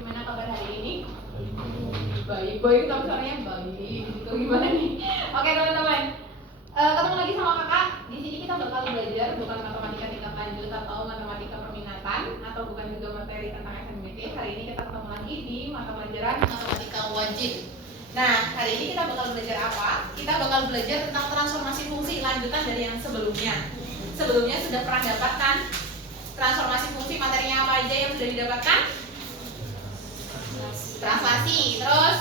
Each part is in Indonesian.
Gimana kabar hari ini? Baik, tapi suaranya baik. Itu gimana nih? Oke teman-teman, ketemu lagi sama kakak. Di sini kita bakal belajar bukan matematika tingkat lanjut atau matematika perminatan atau bukan juga materi tentang SNBT. Hari ini kita ketemu lagi di mata pelajaran matematika wajib. Nah, hari ini kita bakal belajar apa? Kita bakal belajar tentang transformasi fungsi, lanjutan dari yang sebelumnya. Sebelumnya sudah pernah dapatkan transformasi fungsi, materinya apa aja yang sudah didapatkan? Translasi, terus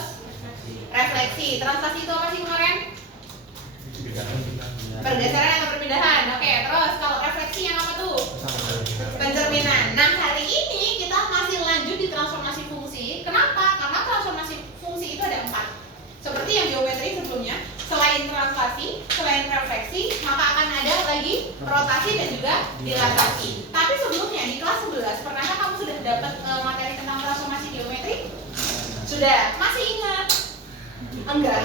refleksi. Translasi itu apa sih kemarin? Pergeseran atau perpindahan. Oke, terus kalau refleksi yang apa tuh? Pencerminan. Nah, hari ini kita masih lanjut di transformasi fungsi. Kenapa? Karena transformasi fungsi itu ada 4. Seperti yang geometri sebelumnya, selain translasi, selain refleksi, maka akan ada lagi rotasi dan juga dilatasi. Tapi sebelumnya di kelas 11, pernahkah kamu sudah dapat materi tentang transformasi geometri? Sudah? Masih ingat? Enggak.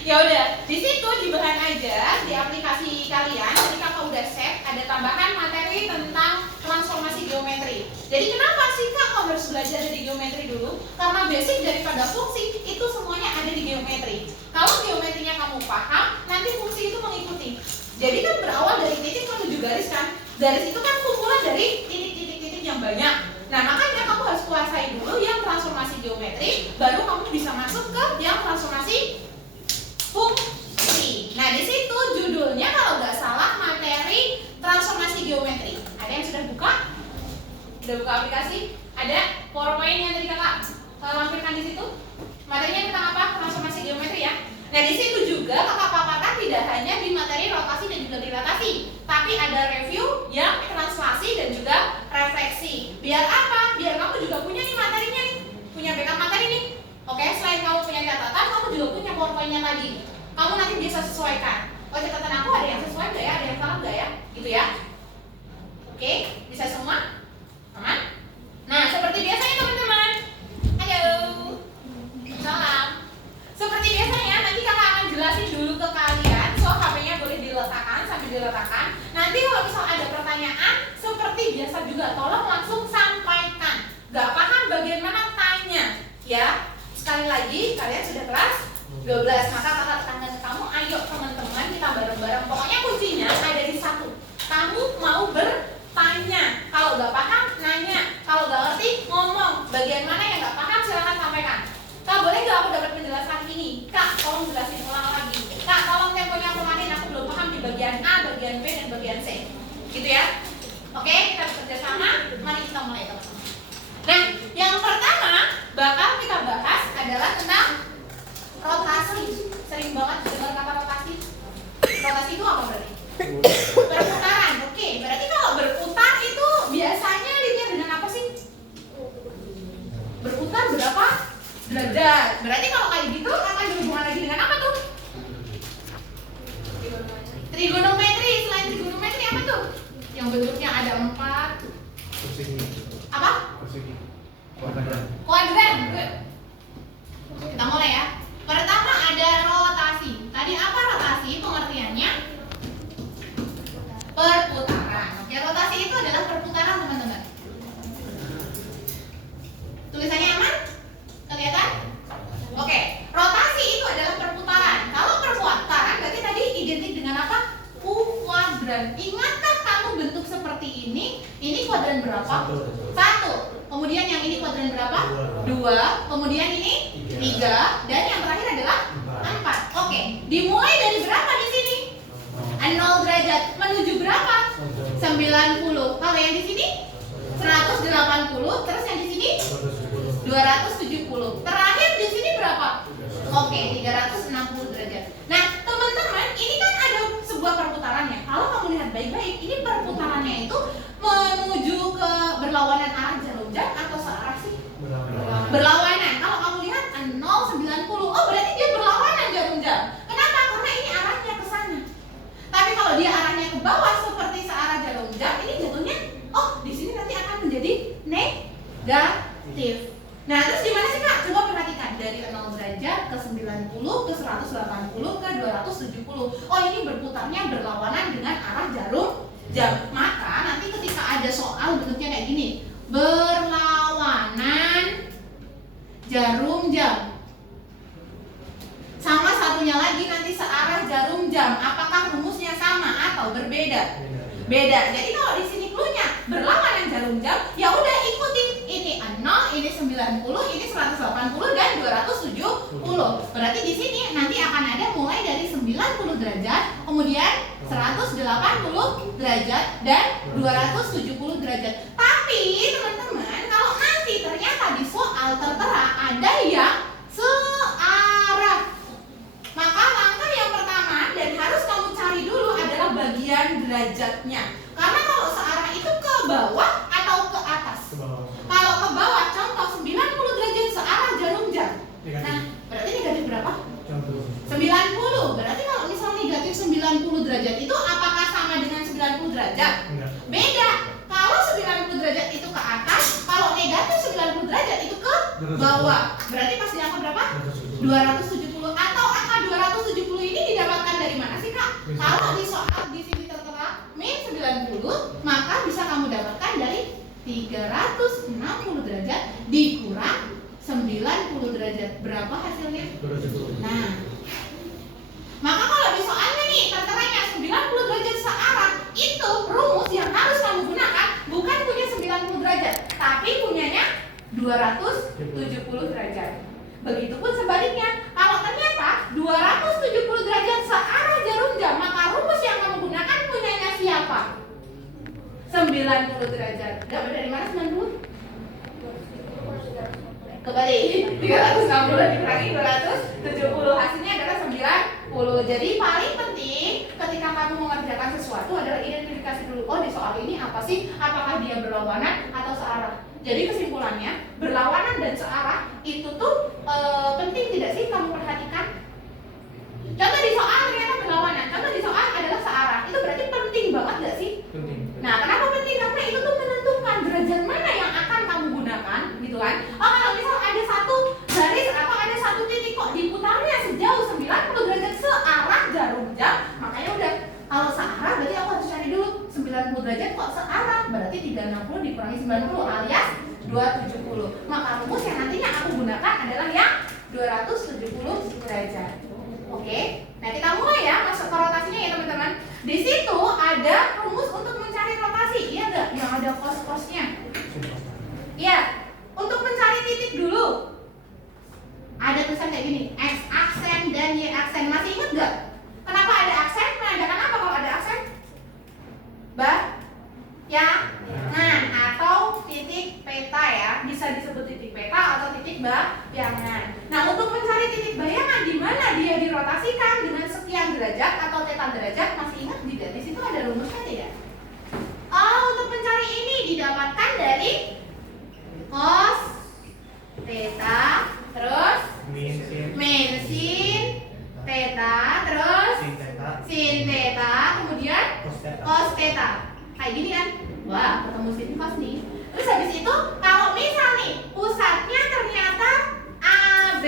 Ya udah, di situ di bahan aja di aplikasi kalian, ketika kau udah set, ada tambahan materi tentang transformasi geometri. Jadi kenapa sih kak kau harus belajar dari geometri dulu? Karena basic daripada fungsi itu semuanya ada di geometri. Kalau geometrinya kamu paham, nanti fungsi itu mengikuti. Jadi kan berawal dari titik menuju garis kan? Garis itu kan kumpulan dari titik-titik yang banyak. Nah makanya kamu harus kuasai dulu yang transformasi geometri, baru kamu bisa masuk ke yang transformasi fungsi. Nah di situ judulnya kalau nggak salah materi transformasi geometri. Ada yang sudah buka? Sudah buka aplikasi? Ada PowerPoint yang tadi kakak lampirkan di situ? Materinya tentang apa? Transformasi geometri ya. Nah di situ juga kakak paparkan tidak hanya di materi rotasi dan juga dilatasi, tapi ada review yang translasi dan juga refleksi. Biar apa? Biar kamu juga punya nih materinya nih, punya backup materi nih. Oke, selain kamu punya catatan, kamu juga punya PowerPoint-nya tadi. Kamu nanti bisa sesuaikan. Oh catatan aku ada yang sesuai nggak ya? Ada yang salah nggak ya? Gitu ya. Oke, bisa semua? Aman? Nah, seperti biasanya teman-teman. Halo. Salam. Seperti biasanya, nanti kakak akan jelasin dulu ke kalian. So, HP-nya boleh diletakkan sambil diletakkan. Nanti kalau misal ada pertanyaan, seperti biasa juga, tolong langsung sampaikan. Gak paham bagian mana tanya, ya. Sekali lagi, kalian sudah kelas 12, maka kakak tekankan ke kamu, ayo teman-teman kita bareng-bareng. Pokoknya kuncinya ada di satu. Kamu mau bertanya. Kalau gak paham, nanya. Kalau gak ngerti, ngomong. Bagian mana yang gak paham, silahkan sampaikan. Kak, boleh gak aku dapat penjelasan ini? Kak, tolong jelasin ulang lagi. Kak, tolong temponya kemarin aku belum paham di bagian A, bagian B, dan bagian C. Gitu ya? Oke, kita bekerja sama. Mari kita mulai teman-teman. Nah, yang pertama bakal kita bahas adalah tentang rotasi. Sering banget dengar kata rotasi. Rotasi itu apa berarti? Perputaran. Oke, berarti kalau berputar itu biasanya lihatnya dengan apa sih? Berputar berapa derajat? Berarti kalau kayak gitu akan berhubungan lagi dengan apa tuh? Trigonometri. Selain trigonometri apa tuh? Yang bentuknya ada 4. Apa? Kuadran. Kita mulai ya. Pertama ada rotasi. Tadi apa rotasi? Pengertiannya perputaran. Oke, rotasi itu adalah perputaran teman-teman. Tulisannya aman? Kelihatan? Oke, rotasi itu adalah perputaran. Kalau perputaran berarti tadi identik dengan apa? Kuadran. Ingatkah kamu bentuk seperti ini? Ini kuadran berapa? 1. Kemudian yang ini kuadran berapa? 2. Kemudian ini 3. Dan yang terakhir adalah 4. Oke, dimulai dari berapa di sini? 0 derajat. Menuju berapa? 90. Kalau yang di sini 180. Terus yang di sini 270. Terakhir di sini berapa? Oke, 360 derajat. Nah, teman-teman, ini kan ada sebuah perputarannya. Kalau kamu lihat baik-baik, ini perputarannya itu menuju ke berlawanan arah jarum jam atau searah sih? Berlawanan. Kalau kamu lihat 090, oh berarti dia berlawanan jarum jam. Kenapa? Karena ini arahnya ke sana. Tapi kalau dia arahnya ke bawah seperti searah jarum jam, ini jatuhnya, oh di sini nanti akan menjadi negatif. Nah, terus gimana sih Kak? Coba perhatikan dari 0 derajat ke 90 ke 180 ke 270. Oh, ini berputarnya berlawanan dengan arah jarum jam. Maka nanti ketika ada soal bentuknya kayak gini, berlawanan jarum jam. Sama satunya lagi nanti searah jarum jam. Apakah rumusnya sama atau berbeda? Beda. Jadi kalau di sini cluenya berlawanan jarum jam, ya udah ikutin ini 0, ini 90, ini 180 dan 270. Berarti di sini nanti akan ada mulai dari 90 derajat, kemudian 180 derajat dan 270 derajat. Tapi teman-teman, kalau nanti ternyata di soal tertera ada yang searah, maka langkah yang pertama dan harus kamu cari dulu adalah bagian derajatnya. Karena kalau searah itu ke bawah atau ke atas? Kalau ke bawah, contoh 90 derajat searah jarum jam. Nah, berarti negatif berapa? 90. Berarti kalau misal negatif 90 derajat itu apakah sama dengan 90 derajat? Beda. Kalau 90 derajat itu ke atas, kalau negatif 90 derajat itu ke bawah. Berarti pasti angka berapa? 270. Atau angka 270 ini didapatkan dari mana sih, Kak? Kalau di soal di sini tertera min 90, maka bisa kamu dapatkan dari 360 derajat dikurang 90 derajat. Berapa hasilnya? 270. Nah, maka kalau di soalnya nih terteranya 90 derajat searah, itu rumus yang harus kamu gunakan bukan punya 90 derajat, tapi punyanya 270 derajat. Begitupun sebaliknya, kalau ternyata 270 derajat searah jarum jam, maka rumus yang kamu gunakan punyanya siapa? 90 derajat. Dapat dari mana 90? Kembali 360 dikurangi 270, hasilnya adalah 90. Jadi paling penting ketika kamu mengerjakan sesuatu adalah identifikasi dulu, oh di soal ini apa sih, apakah dia berlawanan atau searah. Jadi kesimpulannya, berlawanan dan searah itu tuh penting tidak sih kamu perhatikan? Contoh di soal ternyata berlawanan, contoh di soal adalah searah, itu berarti penting banget gak sih? Penting. Nah, kenapa penting? Karena itu tuh menentukan derajat mana yang akan kamu gunakan, gitu kan? Oh, kalau misal ada satu garis atau ada satu titik kok diputarnya sejauh 90 derajat searah jarum jam, makanya udah kalau searah berarti aku harus cari dulu 90 derajat kok searah, berarti 360 dikurangi 90 alias 270. Maka rumus yang nantinya aku gunakan adalah yang 270 derajat. Oke, nah kita mulai ya masuk ke rotasinya ya teman-teman. Di situ ada rumus untuk mencari rotasi, iya nggak? Yang ada cos-cosnya. Iya, untuk mencari titik dulu. Ada tulisan kayak gini, X aksen dan Y aksen. Masih ingat nggak? Kenapa ada aksen? Menandakan apa kalau ada aksen? Bayangan atau titik peta ya. Bisa disebut titik peta atau titik bayangan. Nah, untuk mencari titik bayangan di mana dia dirotasikan dengan sekian derajat atau theta derajat, masih ingat tidak? Di situ ada rumusnya tidak? Oh, untuk mencari ini didapatkan dari cos theta terus min sin theta terus sin theta kemudian cos theta. Kayak gini kan? Wah, ketemu sin cos nih. Terus habis itu kalau misal nih pusatnya ternyata AB.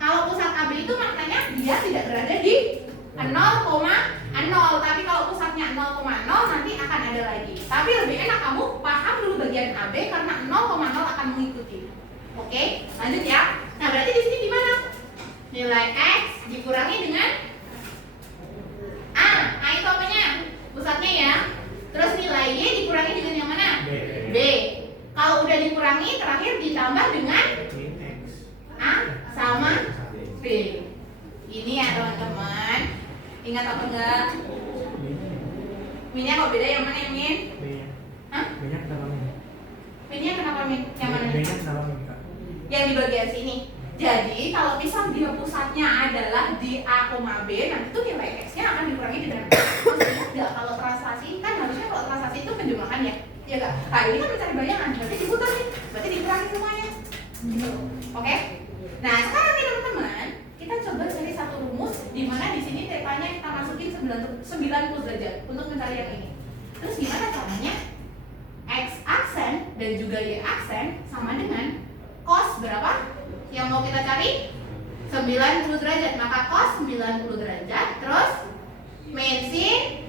Kalau pusat AB itu maknanya dia tidak berada di 0,0, tapi kalau pusatnya 0,0 nanti akan ada lagi. Tapi lebih enak kamu paham dulu bagian AB karena 0,0 akan mengikuti. Oke, lanjut ya. Nah, berarti di sini gimana? Nilai X dikurangi dengan A. A itu apanya? Pusatnya ya. Terus nilai Y dikurangi dengan yang mana? B. Kalau udah dikurangi, terakhir ditambah dengan A sama B. Ini ya teman-teman. Ingat apa enggak? Minnya kok beda, yang mana yang min? Hah? B-nya kenapa min? Minnya kenapa min? Yang mana? B-nya kenapa min, Kak? Yang di bagian sini. Jadi kalau misal dia pusatnya adalah di A, B, nanti tuh nilai X-nya akan dikurangi dengan A. Maksudnya enggak, kalau translasi kan harusnya kalau translasi itu penjumlahan ya. Iya enggak? Nah, ini kan mencari bayangan, berarti diputar nih. Berarti dikurangi semuanya. Gitu. Oke? Nah, sekarang nih teman-teman, kita coba cari satu rumus di mana di sini tetanya kita masukin 90 derajat untuk mencari yang ini. Terus gimana caranya? X aksen dan juga Y aksen sama dengan cos berapa? Yang mau kita cari 90 derajat, maka cos 90 derajat terus min sin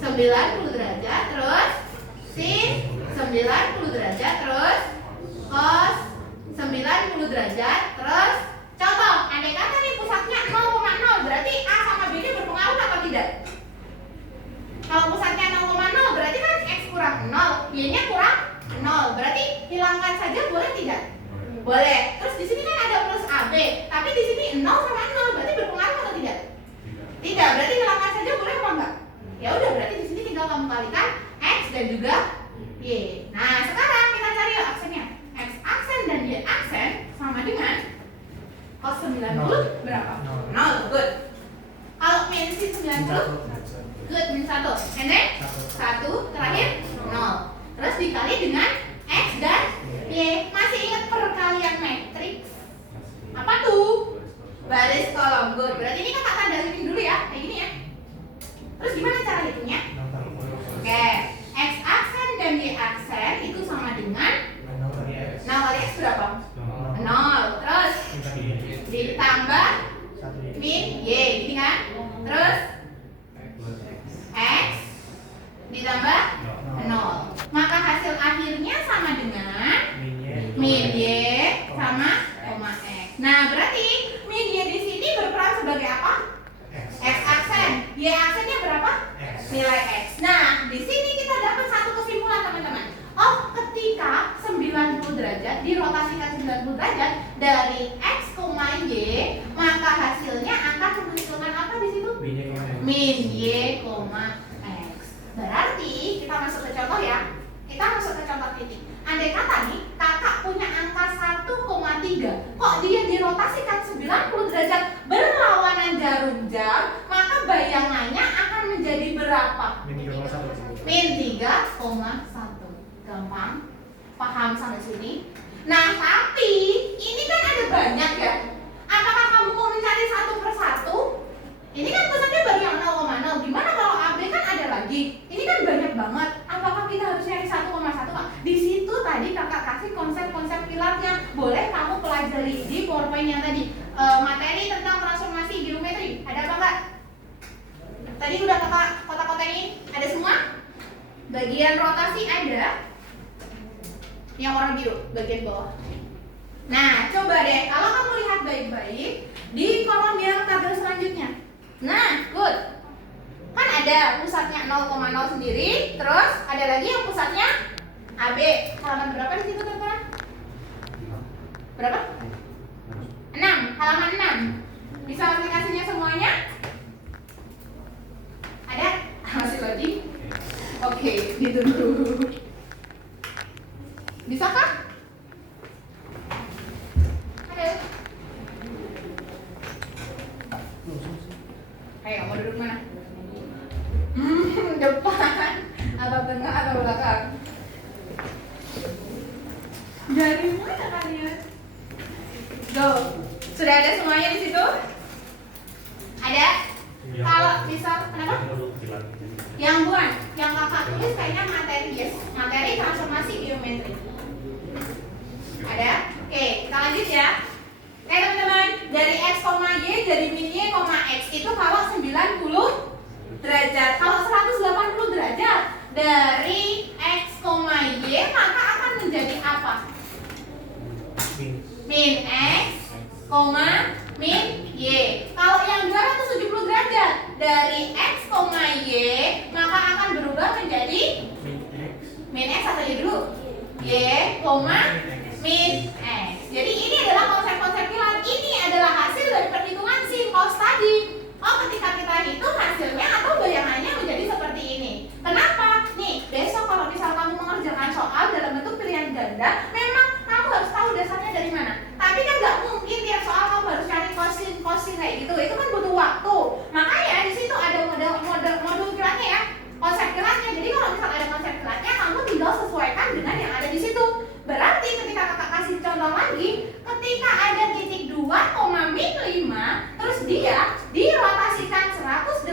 90 derajat terus sin 90 derajat terus cos 90 derajat terus contoh, andai kata nih pusatnya 0,0 berarti A sama B ini berpengaruh apa tidak? Kalau pusatnya 0,0 berarti kan X kurang 0, Y-nya kurang 0, berarti hilangkan saja boleh tidak? Boleh. Terus di sini kan ada plus AB, tapi di sini 0 sama 0 berarti berpengaruh atau tidak? Tidak, berarti hilangkan saja boleh apa enggak? Ya udah, berarti di sini tinggal kamu kalikan X dan juga Y. Nah, sekarang kita cari aksennya. X aksen dan Y aksen sama dengan cos 90 berapa? 0, good. Kalau min sin 90 good, min 1. And then 1 terakhir 0. Terus dikali dengan X dan Y. Masih ingat perkalian matriks? Apa tuh? Baris kolom, good. Berarti ini kakak tandanya dulu ya, kayak gini ya. Terus gimana cara hitungnya? Oke, X aksen dan Y aksen itu sama dengan 0 kali X berapa? 0. Terus ditambah min Y, gini kan? Terus X ditambah 0. Maka hasil akhirnya sama dengan min Y sama koma X. Nah, berarti min Y di sini berperan sebagai apa? X aksen. Y aksennya berapa? Nilai X. Nah, di sini kita dapat satu kesimpulan teman-teman. Oh, ketika 90 derajat dirotasikan 90 derajat dari X, Y, maka hasilnya akan menghasilkan apa di situ? Min Y, X. Berarti kita masuk ke contoh ya. Kita masuk ke contoh titik. Andai kata nih, kakak punya angka 1,3. Kok dia dirotasikan 90 derajat berlawanan jarum jam, maka bayangannya akan menjadi berapa? Min 3,1. Gampang? Paham sampai sini? Nah, tapi ini kan ada banyak ya. Apakah kamu mau mencari satu persatu? Ini kan pusatnya baru yang 0,0. Gimana kalau AB kan ada lagi? Ini kan banyak banget. Apakah kita harus nyari 1,1? Di situ tadi kakak kasih konsep-konsep pilarnya. Boleh kamu pelajari di PowerPoint yang tadi. Materi tentang transformasi geometri. Ada apa enggak? Tadi udah kakak kotak-kotakin. Ada semua? Bagian rotasi ada. Yang warna biru, bagian bawah. Nah, coba deh, kalau kamu lihat baik-baik di kolom yang tabel selanjutnya. Nah, good. Kan ada pusatnya 0,0 sendiri, terus ada lagi yang pusatnya AB. Halaman berapa di situ, teman-teman? Berapa? 6, halaman 6. Bisa aplikasinya semuanya? Ada? Masih lagi? Oke, gitu dulu. Bisakah? Ayo. Ayo, mau duduk mana? Depan. Atau tengah atau belakang? Dari mana kalian? Go. Sudah ada semuanya di situ? Ada? Ya. Kalau bisa, kenapa? Yang bukan, yang kakak tulis kayaknya materi, yes. Materi transformasi geometri. Ada? Oke, kita lanjut ya. Oke teman-teman, dari X, Y, dari min Y, X itu kalau 90 derajat. Kalau 180 derajat dari X, Y, maka akan menjadi apa? Min X, min Y. Kalau yang 270 derajat dari X, Y, maka akan berubah menjadi min X atau Y dulu? Y, min X. Jadi ini adalah konsep-konsep pilar. Ini adalah hasil dari perhitungan sin cos tadi. Oh, ketika kita hitung hasilnya atau bayangannya menjadi seperti ini. Kenapa? Nih, besok kalau misal kamu mengerjakan soal dalam bentuk pilihan ganda, memang kamu harus tahu dasarnya dari mana. Tapi kan nggak mungkin tiap soal kamu harus cari kosin kayak gitu. Itu kan butuh waktu. Makanya di situ ada modul pilarnya ya, konsep pilarnya. Jadi kalau misal ada konsep pilarnya, kamu tinggal sesuaikan dengan yang ada di situ. Berarti ketika kakak kasih contoh lagi, ketika ada titik 2, min 5, terus dia dirotasikan 180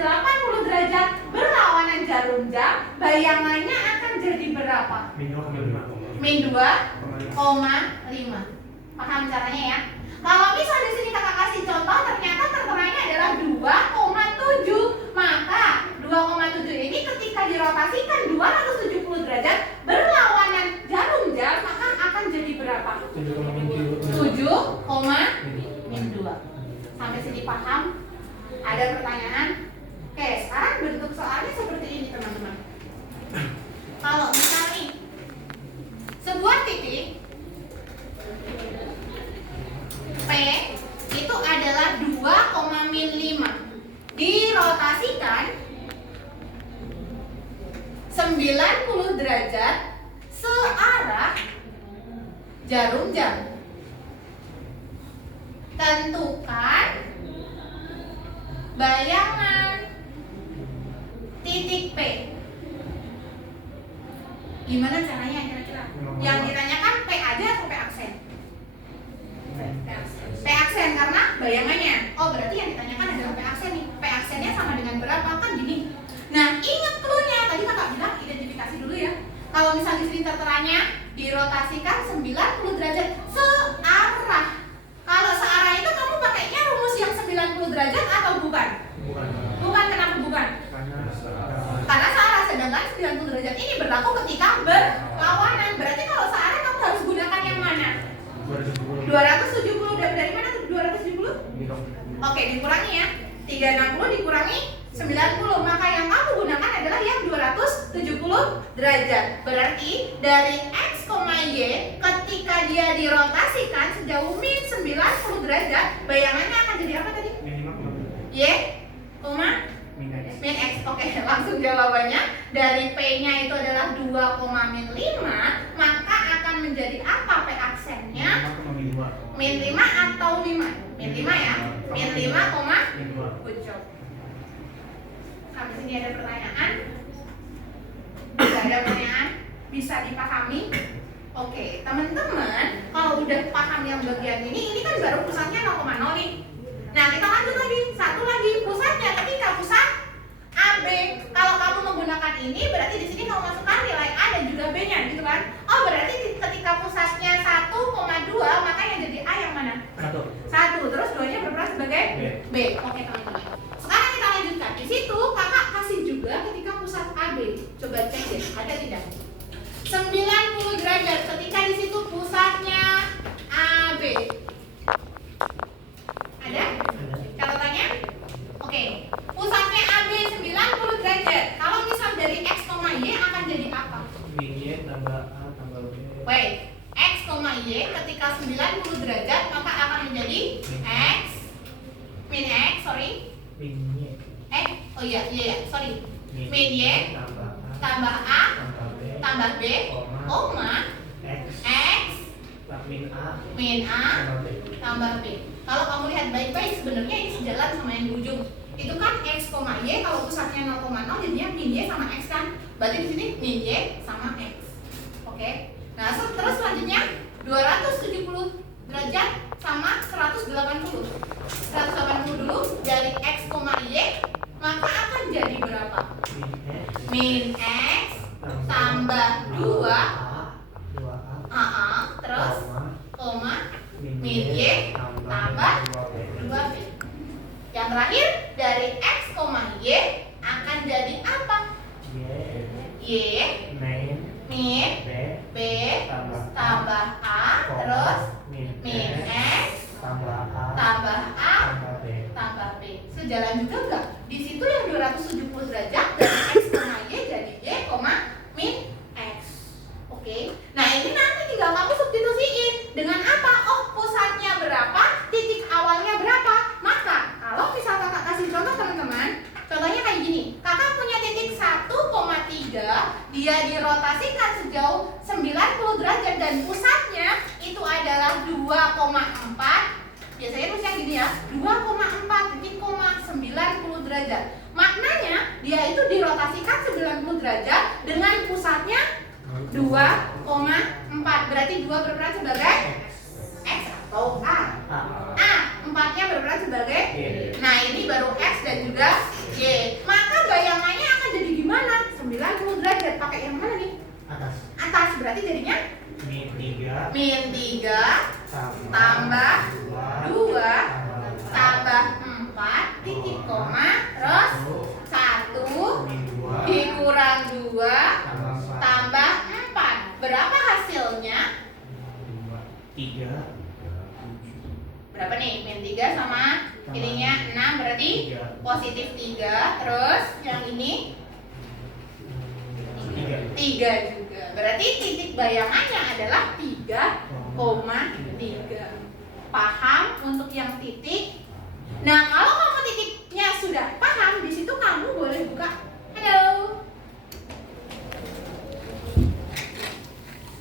derajat berlawanan jarum jam, bayangannya akan jadi berapa? Min 2,5. Paham caranya ya? Kalau misal di sini kakak kasih contoh, ternyata terterangnya adalah 2,7, maka 2,7 2,7 ini ketika dirotasikan 270 derajat berlawanan jarum jam, maka akan jadi berapa? 7,2. Sampai sini paham? Ada pertanyaan? Oke, sekarang bentuk soalnya seperti ini teman-teman. Kalau misalnya sebuah titik P itu adalah 2,5 dirotasikan 90 derajat searah jarum jam. Tentukan bayangan titik P. Gimana caranya kira-kira? Yang ditanyakan P aja atau P aksen? P aksen karena bayangannya. Oh, berarti yang ditanyakan adalah P aksen nih. P aksennya sama dengan berapa? Kan gini. Nah, ingat clue-nya. Tadi kakak bilang identifikasi dulu ya. Kalau misalnya di sini terteranya dirotasikan 90 derajat searah. Kalau searah itu kamu pakainya rumus yang 90 derajat atau bukan? Bukan, kenapa bukan? Karena searah, sedangkan 90 derajat ini berlaku ketika berlawanan. Berarti kalau searah kamu harus gunakan yang mana? 270. Dari mana tuh 270? Oke, dikurangi ya. 360 dikurangi 90. Maka yang kamu gunakan adalah yang 270 derajat. Berarti dari X, Y ketika dia dirotasikan sejauh min 90 derajat, bayangannya akan jadi apa tadi? Y, min X. Oke, langsung jawabannya dari P-nya itu adalah 2,5, maka akan menjadi apa P aksennya? Min 5 atau 5? Min 5 ya. Min 5, good job. Sampai sini ada pertanyaan? Tidak ada pertanyaan? Bisa dipahami? Oke, teman-teman, kalau udah paham yang bagian ini kan baru pusatnya 0,0 nih. Nah, kita lanjut lagi. Satu lagi pusatnya, ketika pusat AB. Kalau kamu menggunakan ini, berarti di sini kamu masukkan nilai A dan juga B-nya, gitu kan? Oh, berarti ketika pusatnya 1,2, maka yang jadi A yang mana? 1. Terus 2-nya berperan sebagai B. Oke, teman-teman. Sekarang kita lanjutkan. Di situ kakak kasih juga ketika pusat AB. Coba cek deh, ada tidak? 90 derajat ketika di situ pusatnya AB. Ada? Catatannya? Oke. Pusatnya AB 90 derajat. Kalau misal dari X, Y akan jadi apa? Min Y tambah A tambah B. Wait. X, Y ketika 90 derajat maka akan menjadi X min X, sorry. Min Y. Oh iya, sorry. Min Y tambah A tambah B, X min A tambah B. Kalau kamu lihat baik-baik sebenarnya ini sejalan sama yang di ujung. Itu kan X, Y, kalau pusatnya 0,0 jadinya min Y sama X kan. Berarti di sini min Y sama X. Oke. Nah, terus selanjutnya 270 derajat sama 180. 180 dulu dari X, Y, maka akan jadi berapa? Min X tambah 2 terus koma min Y tambah 2B. Yang terakhir dari X, Y akan jadi apa? Y min B tambah A terus min X tambah A tambah B. Sejalan juga enggak? Di situ yang 270 derajat dari X, Y jadi Y, min X. Oke. Nah, ini nanti tinggal kamu substitusiin dengan apa? Oh, pusatnya berapa? Titik awalnya berapa? Maka, kalau misal kakak kasih contoh teman-teman, contohnya kayak gini. Kakak punya titik 1,3, dia dirotasikan sejauh 90 derajat dan pusatnya itu adalah 2,4. Biasanya rumusnya gini ya, 2,4 titik 90 derajat. Maknanya dia itu dirotasikan 90 derajat dengan pusatnya 2,4. Berarti 2 berperan sebagai X atau A. A, 4-nya berperan sebagai Y. Nah, ini baru X dan juga Y. Maka bayangannya akan jadi gimana? 90 derajat. Pakai yang mana nih? Atas. Berarti jadinya min 3 tambah 2 tambah 4 titik koma terus 1 satunya 3. berapa nih? Min 3 sama ininya 6 berarti 3. positif 3. Terus yang ini 3 juga. Berarti titik bayangannya adalah 3,3. Paham untuk yang titik? Nah, kalau kamu titiknya sudah paham, di situ kamu boleh buka. Halo.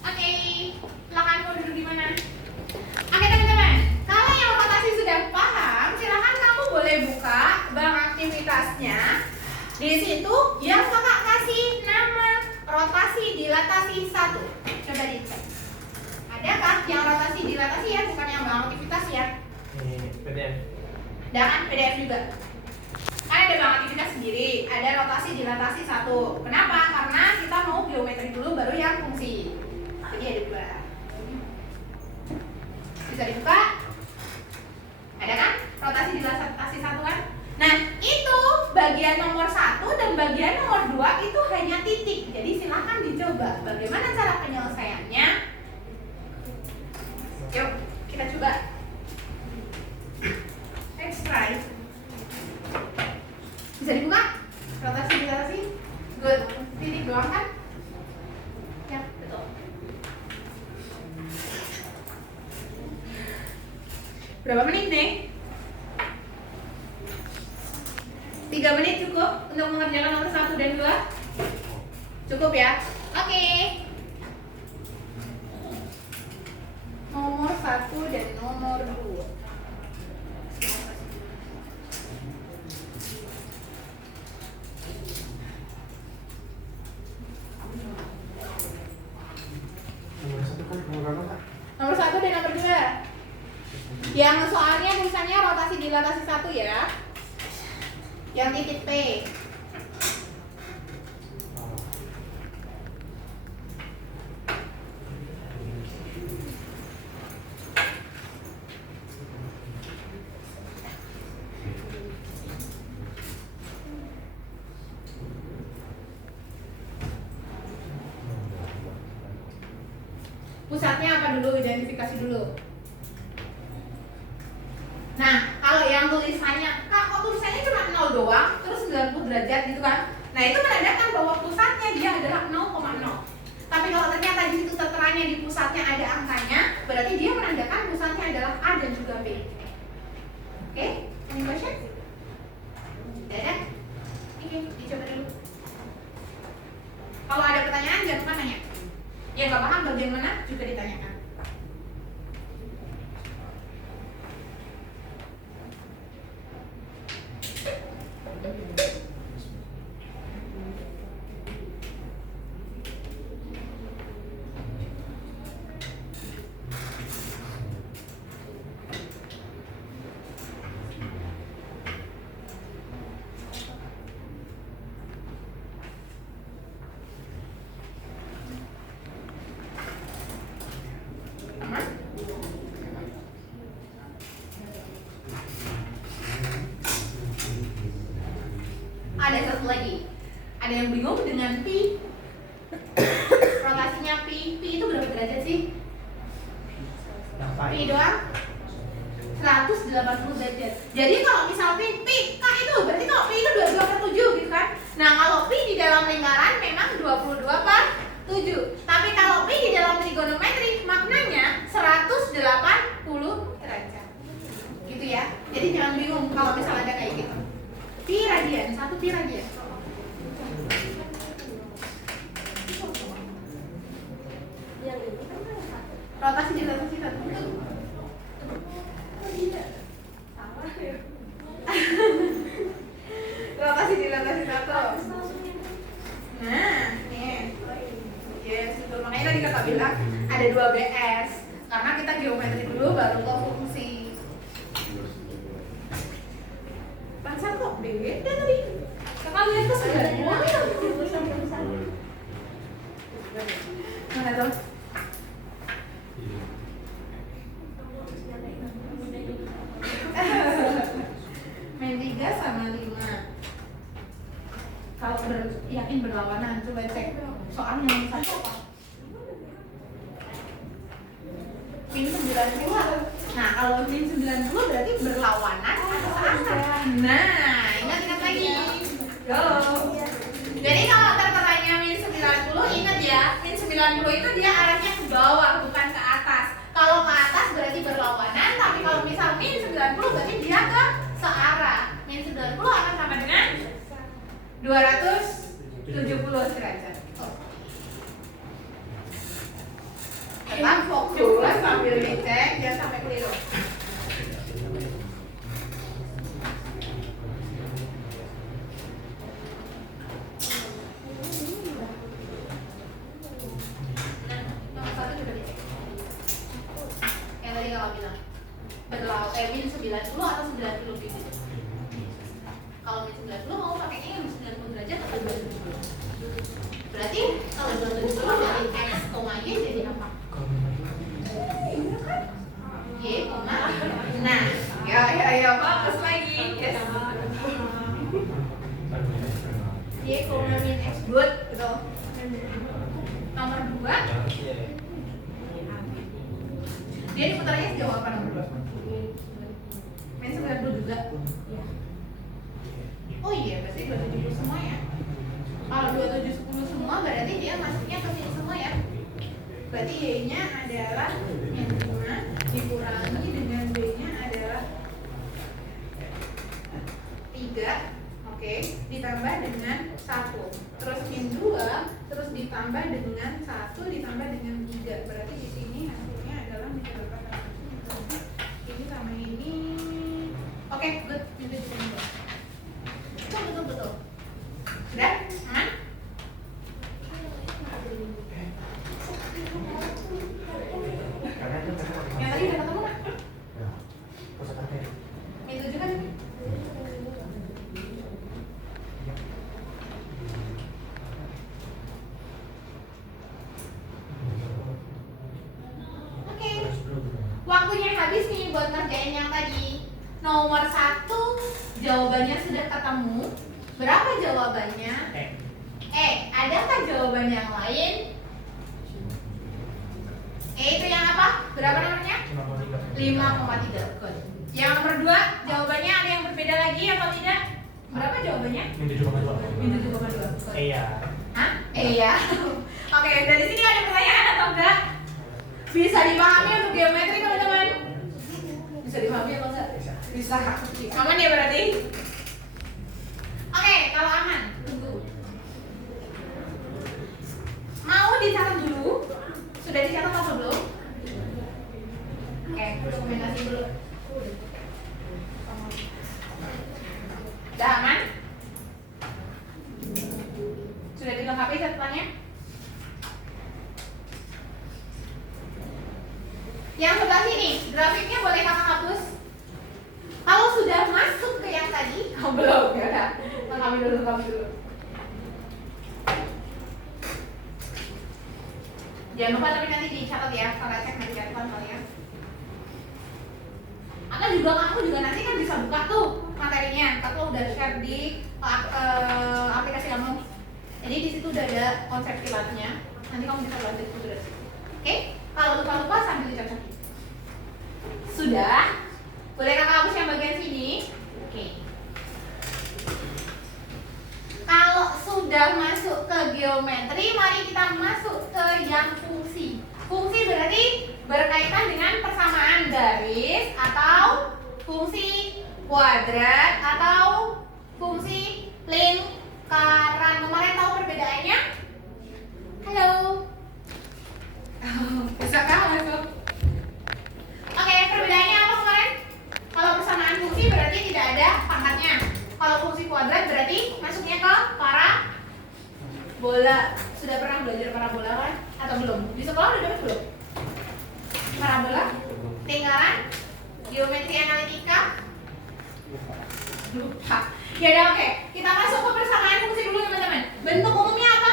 Oke, silakan mau duduk di mana? Oke teman-teman, kalau yang rotasi sudah paham, silakan kamu boleh buka bank aktivitasnya. Di situ yang kakak kasih nama rotasi dilatasi 1. Coba dicek. Adakah yang rotasi dilatasi ya, bukan yang bank aktivitas ya? Ini PDF. Dan kan PDF juga. Kan ada bank aktivitas sendiri, ada rotasi dilatasi 1. Kenapa? Karena kita mau geometri dulu baru yang fungsi. Jadi ada 2. Bisa dibuka? Ada kan? Rotasi dilatasi 1 kan? Nah, itu bagian nomor 1 dan bagian nomor 2 itu hanya titik. Jadi silahkan dicoba. Bagaimana cara penyelesaiannya? Yuk, kita coba. Let's try. Bisa dibuka? Rotasi. Good. Titik doang kan? Ya, betul. Berapa menit nih? 3 menit cukup untuk mengerjakan nomor 1 dan 2? Cukup ya? Oke. Nomor 1 dan nomor 2. Nomor 1 kan nomor berapa, Kak? Nomor 1 dan nomor 2. Yang soalnya tulisannya rotasi dilatasi 1 ya. Yang titik P. Pusatnya apa dulu? Identifikasi dulu. Nah, kalau yang tulisannya, Kak, kok tulisannya cuma 0 doang, terus 90 derajat gitu kan? Nah, itu menandakan bahwa pusatnya dia adalah 0,0. Tapi kalau ternyata di situ terteranya di pusatnya ada angkanya, berarti dia menandakan pusatnya adalah A dan juga B. Oke? Any question? Dadah? Oke, dicoba dulu. Kalau ada pertanyaan, jangan lupa nanya. Yang nggak paham bagian mana juga ditanyakan. Ada satu lagi. Ada yang bingung dengan pi. Rotasinya pi. Pi itu berapa derajat sih? Pi doang? 180 derajat. Jadi kalau misal pi K itu berarti kalau pi itu 22/7 gitu kan? Nah, kalau pi di dalam lingkaran memang 22/7. Tapi kalau pi di dalam trigonometri maknanya 180 derajat. Gitu ya. Jadi jangan bingung kalau misal ada kayak gitu. Pi radian, 1 pi radian. Rotasi dilatasi 1. Rotasi dilatasi 1. Nah, nih. Yes, betul. Makanya tadi kakak bilang ada 2 BS. Karena kita geometri dulu baru ke fungsi. Bangsat kok beda tadi. Kakak lihat tuh sudah mana tuh? Main 3 sama 5. Kalau yakin berlawanan, coba cek soalnya yang satu apa? 90. Nah, kalau min 90 berarti berlawanan atau searah. Nah, ingat lagi. Go. Jadi kalau tertanya min 90, ingat ya, min 90 itu dia arahnya ke bawah, bukan ke atas. Kalau ke atas berarti berlawanan, tapi kalau misal min 90 berarti dia ke searah. Min 90 akan sama dengan 270 derajat. Tetap fokus sambil dicek, jangan sampai keliru. Nomor 1 sudah dicek. Yang tadi kakak bilang min 90 atau 90 gitu. Kalau min 90 mau pakainya yang 90 derajat atau 270. Berarti kalau 270 dari X, Y jadi apa? Y, nah, ya, bagus lagi. Yes. Y, min X, good, betul. Nomor 2, dia diputarnya sejauh apa nomor 2? Min 90 juga. Oh iya, berarti 270 semua ya. Kalau 2710 semua berarti dia masuknya ke sini semua ya. Berarti Y-nya adalah min 5 dikurangi dengan B-nya adalah 3. Oke, ditambah dengan 1. Terus min 2 terus ditambah dengan 1 ditambah dengan 3. Berarti di sini hasilnya adalah min berapa? Ini sama ini. Oke, good. Min 7 betul. Sudah? Aman? Yang tadi udah ketemu nggak? Min 7 kan? Oke. Waktunya habis nih buat ngerjain yang tadi. Nomor 1 jawabannya sudah ketemu. Berapa jawabannya? Adakah jawaban yang lain? Itu yang apa? Berapa nomornya? 5,3. Good. Yang nomor 2 jawabannya ada yang berbeda lagi atau tidak? Berapa jawabannya? Min 7,2. Min 7,2. Iya. Hah? Iya. Oke, dari sini ada pertanyaan atau enggak? Bisa dipahami untuk geometri teman-teman? Bisa dipahami atau enggak? Bisa. Aman ya berarti? Oke, kalau aman, tunggu. Mau dicatat dulu? Sudah dicatat atau belum? Oke, dokumentasi dulu. Udah aman? Sudah dilengkapi catatannya? Yang sebelah sini, grafiknya boleh kakak hapus? Kalau sudah masuk ke yang tadi, belum ya udah. Lengkapi dulu. Jangan lupa tapi nanti dicatat ya, kalau cek nanti catatan kalian. Atau juga kamu juga nanti kan bisa buka tuh materinya, kalau udah share di aplikasi kamu. Jadi di situ udah ada konsep kilatnya. Nanti kamu bisa belajar itu dari situ. Oke? Kalau lupa sambil dicatat. Sudah? Boleh kakak hapus yang bagian sini? Oke. Kalau sudah masuk ke geometri, mari kita masuk ke yang fungsi. Fungsi berarti berkaitan dengan persamaan garis atau fungsi kuadrat atau fungsi lingkaran. Kemarin tahu perbedaannya? Halo. Bisakah masuk? Oke, perbedaannya apa kemarin? Kalau persamaan fungsi berarti tidak ada pangkatnya. Kalau fungsi kuadrat berarti masuknya ke parabola. Sudah pernah belajar parabola kan? Atau belum? Di sekolah udah dapat belum? Parabola, lingkaran, geometri analitika. Lupa. Ya udah oke. Kita masuk ke persamaan fungsi dulu teman-teman. Bentuk umumnya apa?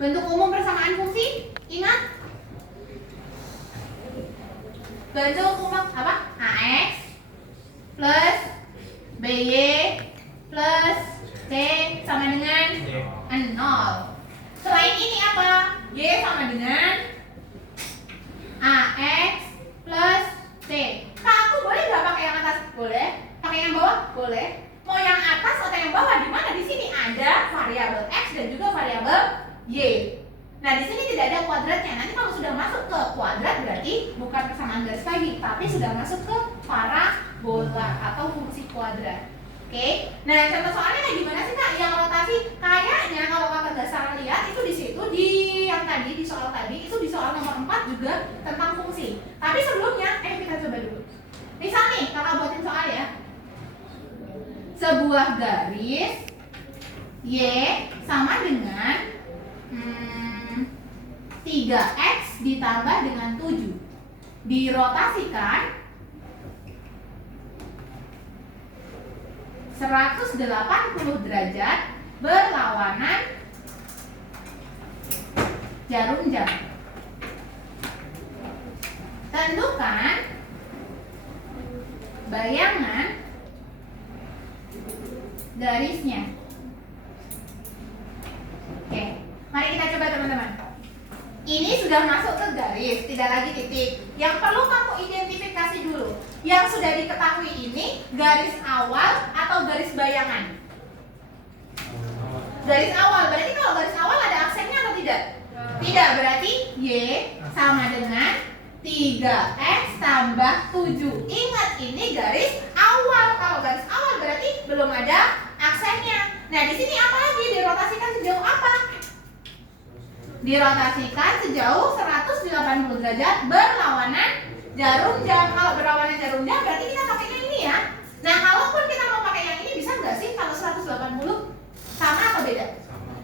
Bentuk umum persamaan fungsi? Ingat? Bentuk umum apa? AX plus BY plus C sama dengan 0. Selain ini apa? Y sama dengan AX kuadratnya. Nanti kalau sudah masuk ke kuadrat berarti bukan persamaan garis lagi, tapi sudah masuk ke parabola atau fungsi kuadrat. Oke, nah contoh soalnya kayak gimana sih Kak? Yang rotasi kayaknya kalau Kakak nggak salah lihat itu di situ di yang tadi di soal tadi itu di soal nomor 4 juga tentang fungsi. Tapi sebelumnya, kita coba dulu. Misal nih Kakak buatin soal ya. Sebuah garis Y sama dengan 3x ditambah dengan 7 dirotasikan 180 derajat berlawanan jarum jam. Tentukan bayangan garisnya. Oke, mari kita coba teman-teman. Ini sudah masuk ke garis, tidak lagi titik. Yang perlu kamu identifikasi dulu. Yang sudah diketahui ini garis awal atau garis bayangan? Garis awal. Berarti kalau garis awal ada aksennya atau tidak? Tidak, berarti Y sama dengan 3x tambah 7. Ingat, ini garis awal. Kalau garis awal berarti belum ada aksennya. Nah, di sini apa lagi? Dirotasikan sejauh apa? Dirotasikan sejauh 180 derajat berlawanan jarum jam. Kalau berlawanan jarum jam berarti kita pakainya ini ya. Nah, kalaupun kita mau pakai yang ini bisa nggak sih kalau 180? Sama atau beda?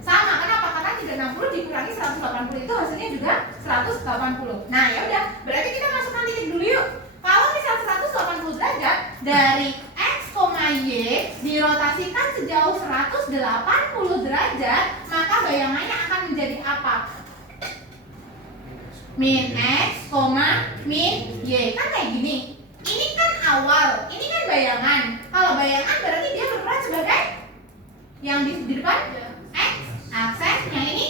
Sama. Kenapa? Karena 360 dikurangi 180 itu hasilnya juga 180. Nah, ya udah. Berarti kita masukkan titik dulu yuk. Kalau misal 180 derajat dari X, Y dirotasikan sejauh 180 derajat, maka bayangannya akan menjadi apa? Min X, min Y. Kan kayak gini. Ini kan awal, ini kan bayangan. Kalau bayangan berarti dia berperan sebagai yang di depan X aksen, yang ini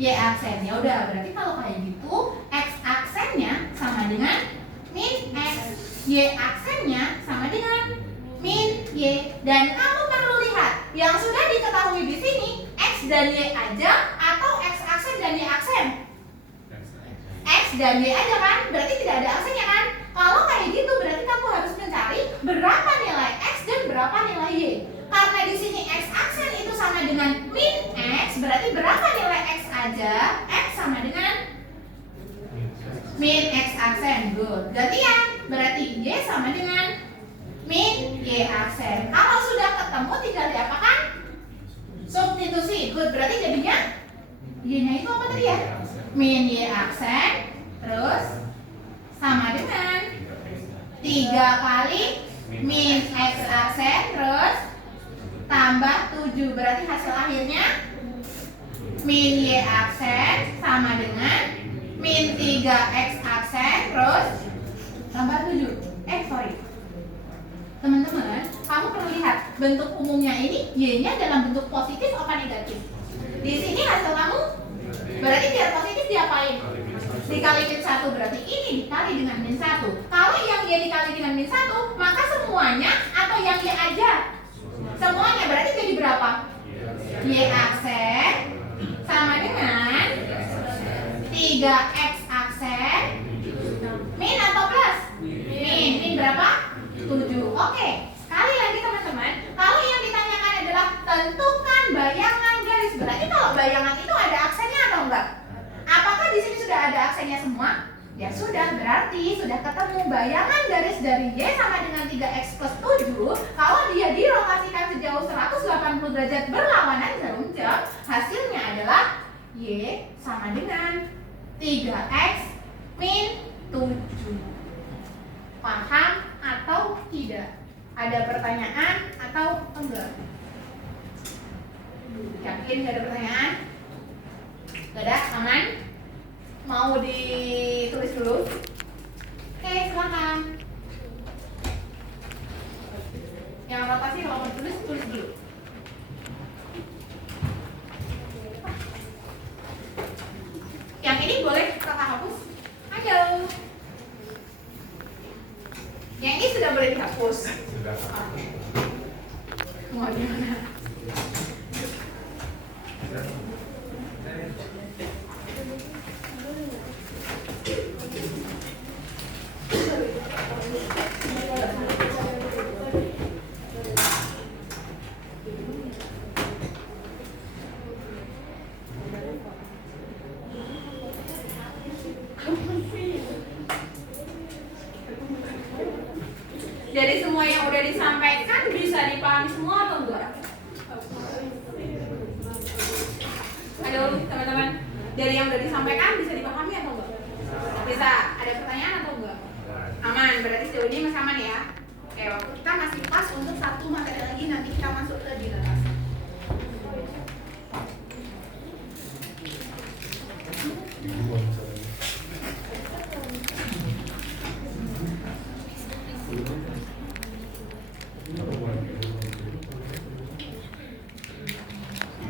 Y aksen. Ya udah, berarti kalau kayak gitu X aksennya sama dengan min X, Y aksennya sama dengan min Y. Dan kamu perlu lihat yang sudah diketahui di sini X dan Y aja atau X aksen dan Y aksen? X dan Y aja kan? Berarti tidak ada aksennya kan? Kalau kayak gitu berarti kamu harus mencari berapa nilai X dan berapa nilai Y. Karena di sini X aksen itu sama dengan min X, berarti berapa nilai X aja? X sama dengan min X aksen. Good. Gantian. Berarti Y sama dengan min Y aksen. Kalau sudah ketemu tinggal diapakan? Substitusi. Good. Berarti jadinya Y-nya itu apa tadi ya? Min Y aksen. Terus sama dengan 3 kali min X aksen. Terus tambah 7. Berarti hasil akhirnya min Y aksen sama dengan min 3X aksen. Terus tambah 7. Teman-teman, kamu perlu lihat bentuk umumnya ini Y-nya dalam bentuk positif apa negatif? Di sini hasil kamu berarti biar positif diapain? Dikali min 1, berarti ini dikali dengan min 1. Kalau yang Y dikali dengan min 1, maka semuanya atau yang Y aja? Semuanya, berarti jadi berapa? Y aksen sama dengan 3X aksen min atau plus? Min berapa? 7. Oke, sekali lagi teman-teman, kalau yang ditanyakan adalah tentukan bayangan garis. Berarti kalau bayangan itu ada aksennya atau enggak? Apakah di sini sudah ada aksennya semua? Ya sudah, berarti sudah ketemu bayangan garis dari Y sama dengan 3X plus 7. Kalau dia dirotasikan sejauh 180 derajat berlawanan jarum jam, hasilnya adalah Y sama dengan 3X min 7. Paham atau tidak? Ada pertanyaan atau enggak? Yakin gak ada pertanyaan? Gak ada? Aman? Mau ditulis dulu? Oke, silakan. Yang rotasi kalau mau tulis dulu. Yang ini boleh kakak hapus? Ayo. Yang ini sudah boleh dihapus. Sudah. Oke. Mau gimana? semua yang udah disampaikan bisa dipahami semua atau enggak? Ayo teman-teman, dari yang udah disampaikan bisa dipahami atau enggak? Bisa. Ada pertanyaan atau enggak? Aman, berarti sejauh ini masih aman ya. Oke, waktu kita masih pas untuk satu materi lagi, nanti kita masuk ke dilatasi.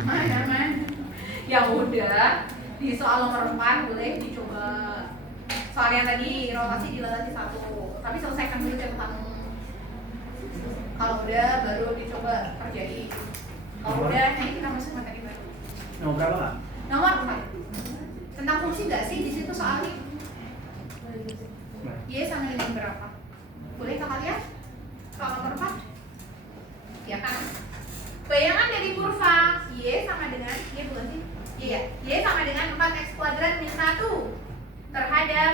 Aman. Ya udah, di soal nomor 4 boleh dicoba. Soal yang tadi rotasi dilatasi 1, tapi selesaikan dulu catatan. Kalau udah baru dicoba kerjain. Kalau udah nanti kita masuk materi baru. Nomor berapa kak? Nomor 4. Tentang fungsi nggak sih di situ soalnya? Y sama dengan berapa? Boleh kakak lihat? Soal nomor 4. Ya kan? Bayangan dari kurva Y sama dengan Y bukan sih? Iya, Y sama dengan 4x kuadrat min 1 terhadap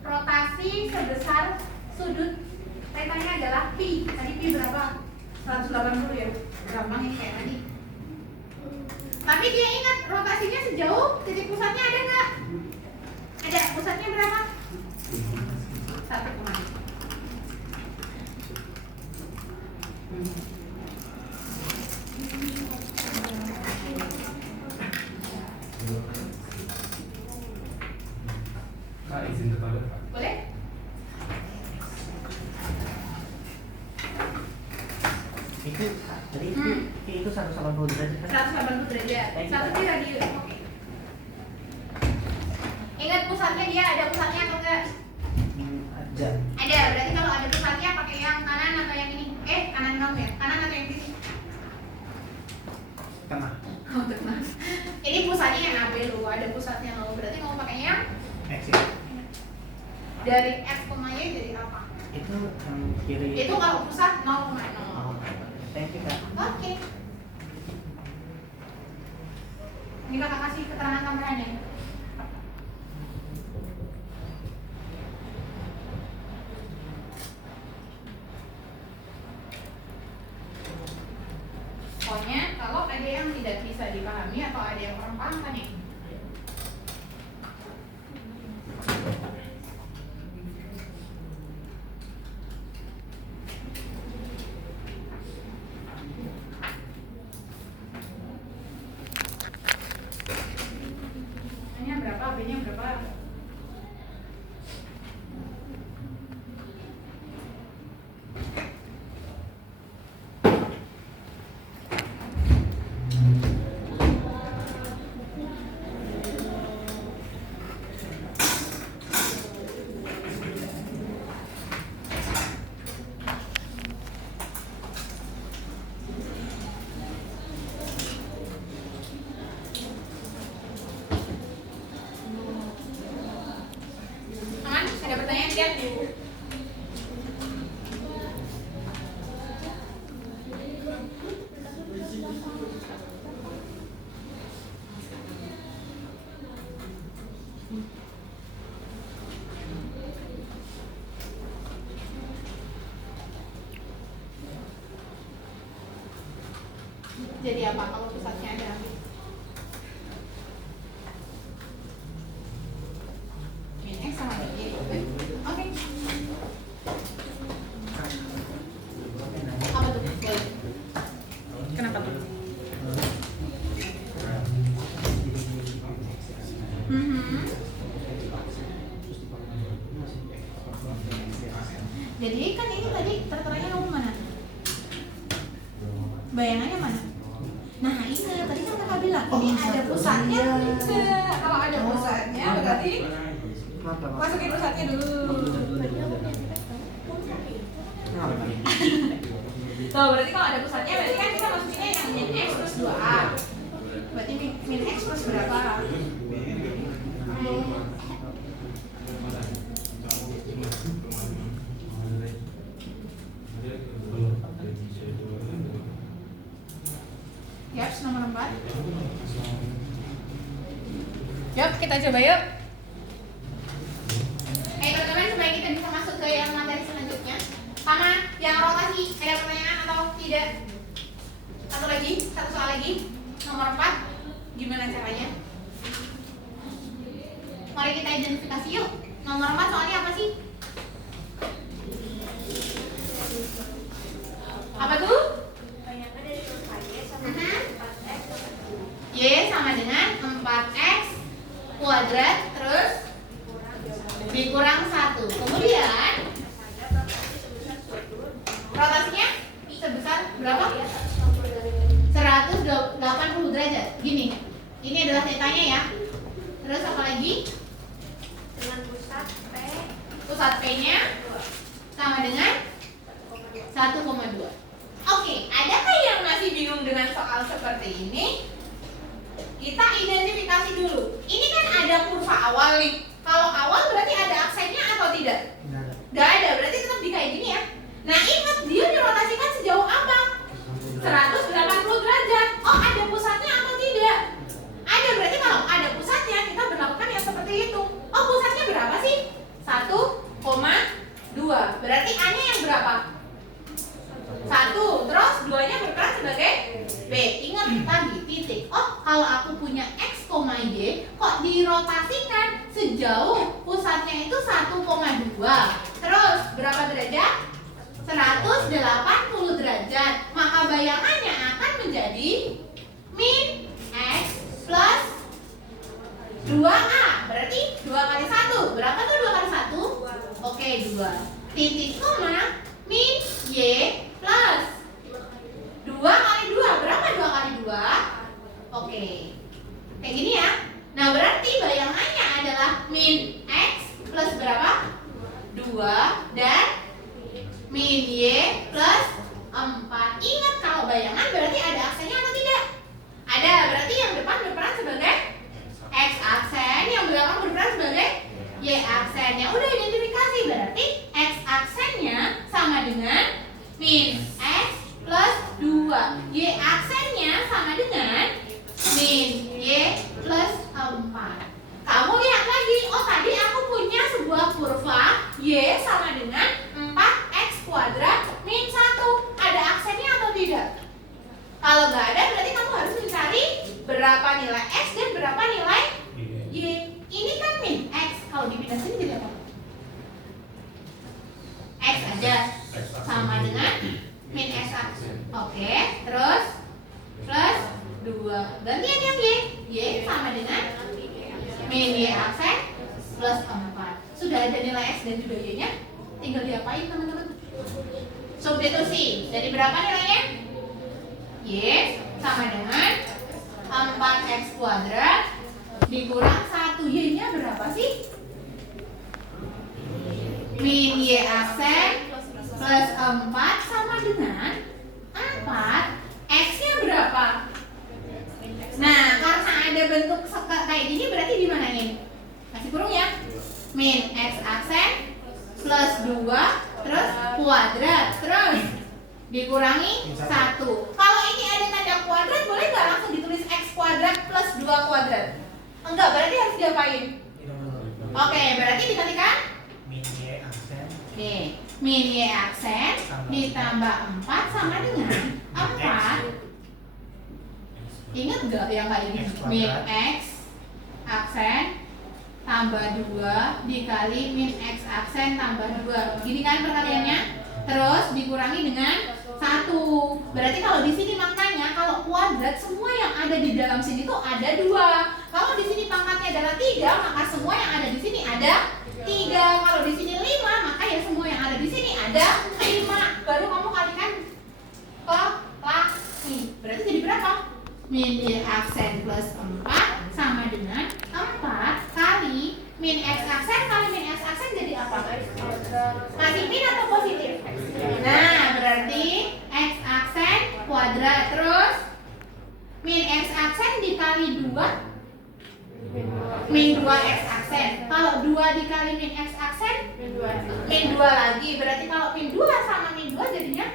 rotasi sebesar sudut tetanya adalah pi. Tadi pi berapa? 180 ya. Gampang ini kayak tadi. Tapi dia ingat rotasinya sejauh titik pusatnya ada nggak? Ada. Pusatnya berapa? 1,5. Kak izin ke toilet kak. Boleh? Itu jadi itu 180 derajat kan? 180 derajat. Satu di radius. Oke. Ingat pusatnya dia ada pusatnya atau enggak? Ada. Ada. Berarti kalau ada pusatnya pakai yang kanan atau yang ini? Kanan kamu ya? Kanan atau yang ini? Tengah. Oh, tengah. Ini pusatnya yang AB lo. Ada pusatnya lo. Berarti mau pakainya yang X ya? dari X, Y jadi apa? Itu yang kiri. Itu kalau pusat 0,0. Oh, thank you kak. Oke. Ini kakak kasih keterangan tambahannya. Pokoknya kalau ada yang tidak bisa dipahami atau ada yang kurang paham tanya. A-nya berapa, B-nya berapa? Aman? Ada pertanyaan lihat? Jadi apa kalau pusatnya ada? Min X sama Y. Oke. Apa tuh? Boleh. Kenapa tuh? Jadi kan ini tadi terteranya kamu mana? Bayangannya mana? Nah ini tadi kan kakak bilang ini ada pusatnya. Kalau ada pusatnya berarti masukin pusatnya dulu. Tuh berarti kalau ada pusatnya berarti kan kita masukinnya yang min X plus 2A. Berarti min X plus berapa? Yes, nomor 4. Yuk, kita coba yuk. Teman-teman, supaya kita bisa masuk ke yang materi selanjutnya. Sama yang Nomor 4 soalnya apa sih? Apa tuh? Y sama dengan 4x kuadrat terus dikurang 1. Kemudian rotasinya sebesar berapa? 180 derajat. Gini. Ini adalah tetanya ya. Terus apa lagi? Dengan pusat P. Pusat P-nya sama dengan 1,2. Oke, adakah yang masih bingung dengan soal seperti ini? Kita identifikasi dulu. Ini kan ada kurva awal nih. Kalau awal berarti ada aksennya atau tidak? Nggak ada, berarti tetap di kayak gini ya. Nah, ingat dia dirotasikan sejauh apa? 180 derajat. Oh, ada pusatnya atau tidak? Ada, berarti kalau ada pusatnya kita berlakukan yang seperti itu. Oh, pusatnya berapa sih? 1,2. Berarti A-nya yang berapa? 1. Terus 2-nya berperan sebagai B. Ingat tadi titik. Oh, kalau aku punya X, Y, kok dirotasikan sejauh pusatnya itu 1,2. Terus berapa derajat? 180 derajat. Maka bayangannya akan menjadi min X plus 2A. Berarti 2 kali 1. Berapa tuh 2 kali 1? Oke, 2. Titik koma min Y plus 2 kali 2. Berapa 2 kali 2? Oke. Kayak gini ya. Nah, berarti bayangannya adalah min X plus berapa? 2 dan min Y plus 4. Ingat kalau bayangan berarti ada aksennya atau tidak? Ada, berarti yang depan berperan sebagai X aksen, yang belakang berperan sebagai Y aksen. Ya udah identifikasi, berarti X aksennya sama dengan min X plus 2. Y aksennya sama dengan min Y plus 4. Kamu lihat lagi, oh tadi aku punya sebuah kurva Y sama dengan 4x kuadrat min 1. Ada aksennya atau tidak? Kalau nggak ada, berarti kamu harus mencari berapa nilai X dan berapa nilai Y. Ini kan min X, kalau dipindah sini jadi apa? X aja sama dengan min X aksen. Oke, terus plus 2. Gantian yang Y. Y sama dengan min Y aksen plus 4. Sudah ada nilai X dan juga Y-nya. Tinggal diapain teman-teman? Substitusi. Jadi berapa nilainya? Y sama dengan 4x kuadrat dikurang 1. Y-nya berapa sih? Min Y aksen plus 4 sama dengan 4. X-nya berapa? Nah, karena ada bentuk kayak gini berarti dimanain? Kasih kurung ya. Min X aksen plus 2 terus kuadrat terus dikurangi 1. Kalau ini ada tanda kuadrat, boleh nggak langsung ditulis X kuadrat plus 2 kuadrat? Enggak, berarti harus diapain? Oke, berarti digantikan min Y aksen. Oke, min Y aksen ditambah 4 sama dengan 4. Ingat nggak yang kayak ini? Min X aksen tambah 2 dikali min X aksen tambah 2. Gini kan perkaliannya? Terus dikurangi dengan 1. Berarti kalau di sini maknanya kalau kuadrat semua yang ada di dalam sini tuh ada 2. Kalau di sini pangkatnya adalah 3, maka semua yang ada di sini ada 3. Kalau di sini 5, maka ya semua yang ada di sini ada 5. Baru kamu kalikan pelaki. Berarti jadi berapa? Min Y aksen plus 4 sama dengan 4 kali min X aksen kali min X aksen jadi apa? Masih min atau positif? Nah, berarti X aksen kuadrat terus min X aksen dikali 2 min 2X aksen. Kalau 2 dikali min X aksen min 2 lagi. Berarti kalau min 2 sama min 2 jadinya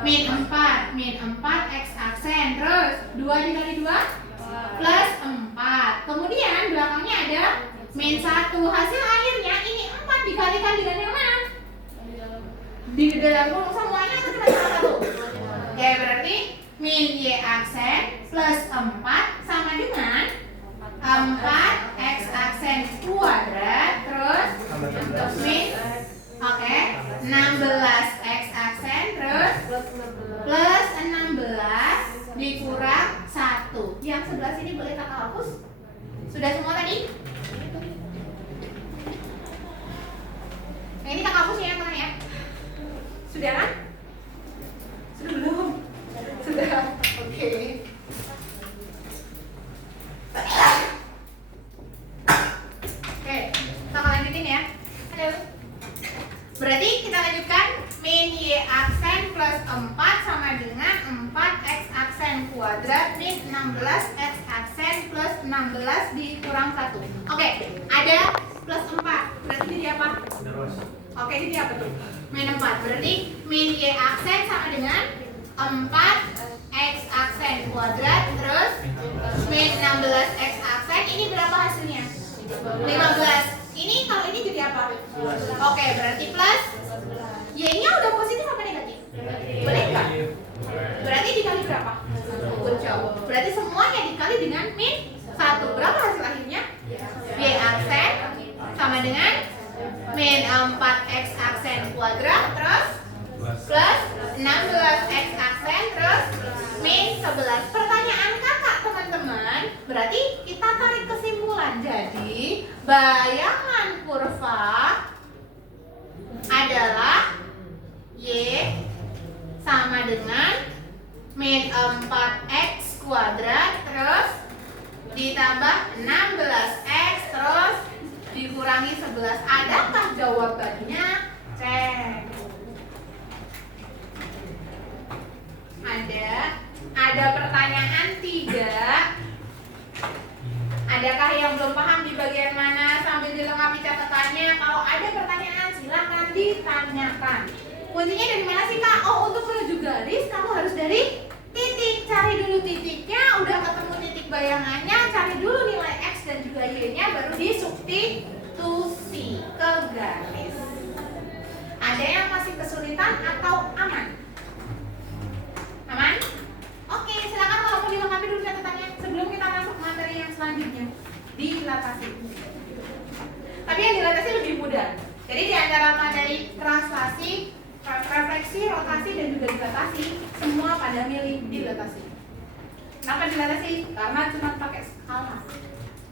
min 4. Min 4 X aksen. Terus 2 dikali 2 plus 4. Kemudian belakangnya ada min 1. Hasil akhirnya ini 4 dikalikan dengan yang mana? Di dalam ruang semuanya atau cuma salah satu? Oke, berarti min Y aksen plus 4 sama dengan 4 X aksen kuadrat terus Sudah kan? Sudah belum? Sudah. Oke. Oke, kita lanjutin ya. Halo. Berarti kita lanjutkan min y aksen plus 4 sama dengan 4x aksen kuadrat min 16x aksen plus 16 dikurang 1. Oke, ada plus 4. Berarti jadi apa? Terus. Oke, jadi apa tuh? Min 4. Berarti min y aksen sama dengan 4x aksen kuadrat terus min 16x aksen. Ini berapa hasilnya? 15. Ini kalau ini jadi apa? Oke, berarti plus y-nya udah positif apa negatif? Boleh nggak? Berarti dikali berapa? Berarti semuanya dikali dengan min 1. Berapa hasil akhirnya? Y aksen sama dengan min 4x aksen kuadrat terus plus 16x aksen terus min 11. Pertanyaan kakak teman-teman, berarti kita tarik kesimpulan. Jadi bayangan kurva adalah y sama dengan min 4x kuadrat terus ditambah 16x terus dikurangi 11. Adakah jawabannya? Cek. Ada pertanyaan tidak? Adakah yang belum paham di bagian mana sambil dilengkapi catatannya? Kalau ada pertanyaan silakan ditanyakan. Kuncinya dari mana sih kak? Oh, untuk menuju garis kamu harus dari titik. Cari dulu titiknya, udah ketemu titik bayangannya, cari dulu nilai x dan juga y-nya, baru disubstitusi ke garis. Ada yang masih kesulitan atau aman? Aman? Oke, silakan kalau mau dilengkapi dulu catatannya sebelum kita masuk materi yang selanjutnya. Dilatasi. Tapi yang dilatasi lebih mudah. Jadi di antara materi translasi, refleksi, rotasi dan juga dilatasi, semua pada milih dilatasi. Kenapa dilatasi? Karena cuma pakai skala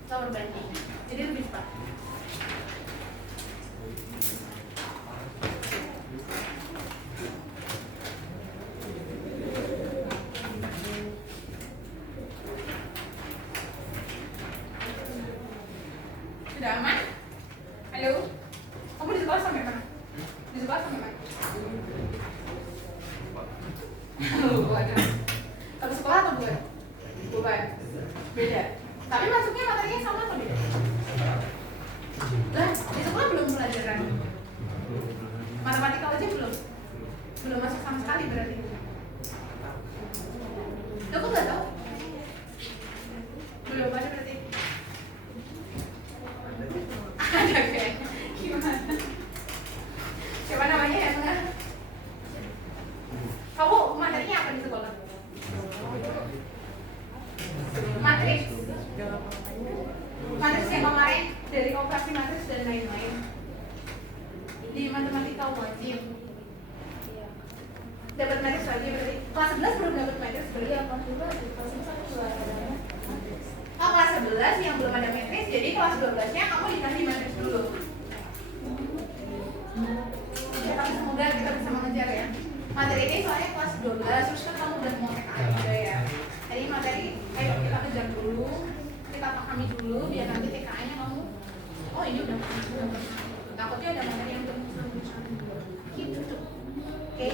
power banding. Jadi lebih cepat. Sudah aman? Halo? Kamu di sekolah sampai mana? Di sekolah sampai mana? Bukan. Satu sekolah atau bukan? Bukan. Beda. Tapi masuknya materinya sama atau beda? Lah, di sekolah belum pelajaran matematika aja belum? Belum masuk sama sekali berarti. Aku nggak tahu. Belum ada berarti. Ada kayak gimana? Siapa namanya ya? Kamu materinya apa di sekolah? Matriks. Matriks yang kemarin dari operasi matriks dan lain-lain. Di matematika wajib. Dapat matriks lagi berarti. Kelas 11 belum dapat matriks berarti. Oh, kelas 11 yang belum ada matriks, jadi kelas 12-nya kamu dikasih matriks dulu. Ya, tapi semoga kita bisa mengejar ya. Materi ini soalnya kelas 12, terus kan kamu udah mau TKA juga ya. Jadi materi, ayo kita kejar dulu, kita pahami dulu, biar nanti TKA-nya kamu, oh ini udah paham. Takutnya ada materi yang belum gitu tuh. Oke.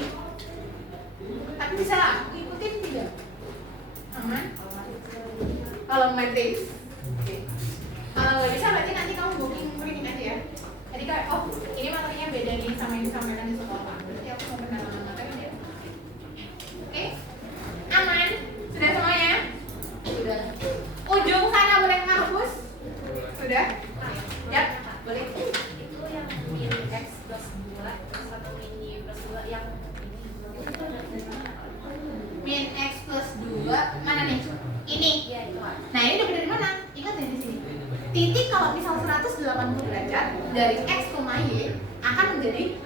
Tapi bisa ikutin tidak? Aman? Kalau matriks, oke. Kalau nggak bisa berarti nanti kamu booking printing aja ya. Jadi kayak, oh ini materinya beda nih sama yang disampaikan di sekolah. Berarti aku mau pendalaman materi dia. Oke, aman? Sudah semuanya? Sudah. Ujung sana boleh menghapus? Sudah? Yap, boleh. Itu yang min x plus 2 terus atau min y plus 2 yang ini itu dari mana? Min x plus 2 mana nih? Ini. Iya itu. Nah ini dapat dari mana? Ingat dari sini. Titik kalau misal 180 derajat dari x, y akan menjadi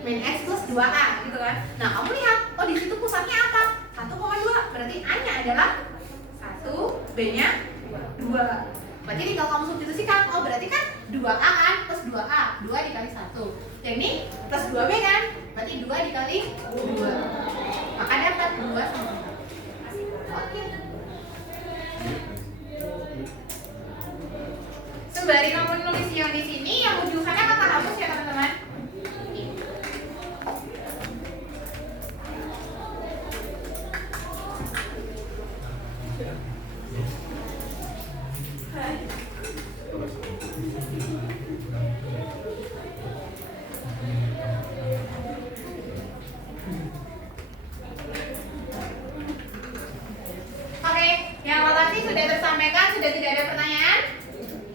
min x plus 2a gitu kan. Nah kamu lihat, oh di situ pusatnya apa? 1,2. Berarti a-nya adalah 1, b-nya 2. Berarti tinggal kamu substitusikan. Oh berarti kan 2A kan, plus 2A, 2 dikali 1. Yang ini plus 2B kan, berarti 2 dikali 2. Maka dapat 2 sama 4. Oke. Sembari kamu nulis yang di sini, yang ujukannya kakak hapus ya teman-teman. Oke, yang rotasi sudah tersampaikan, sudah tidak ada pertanyaan.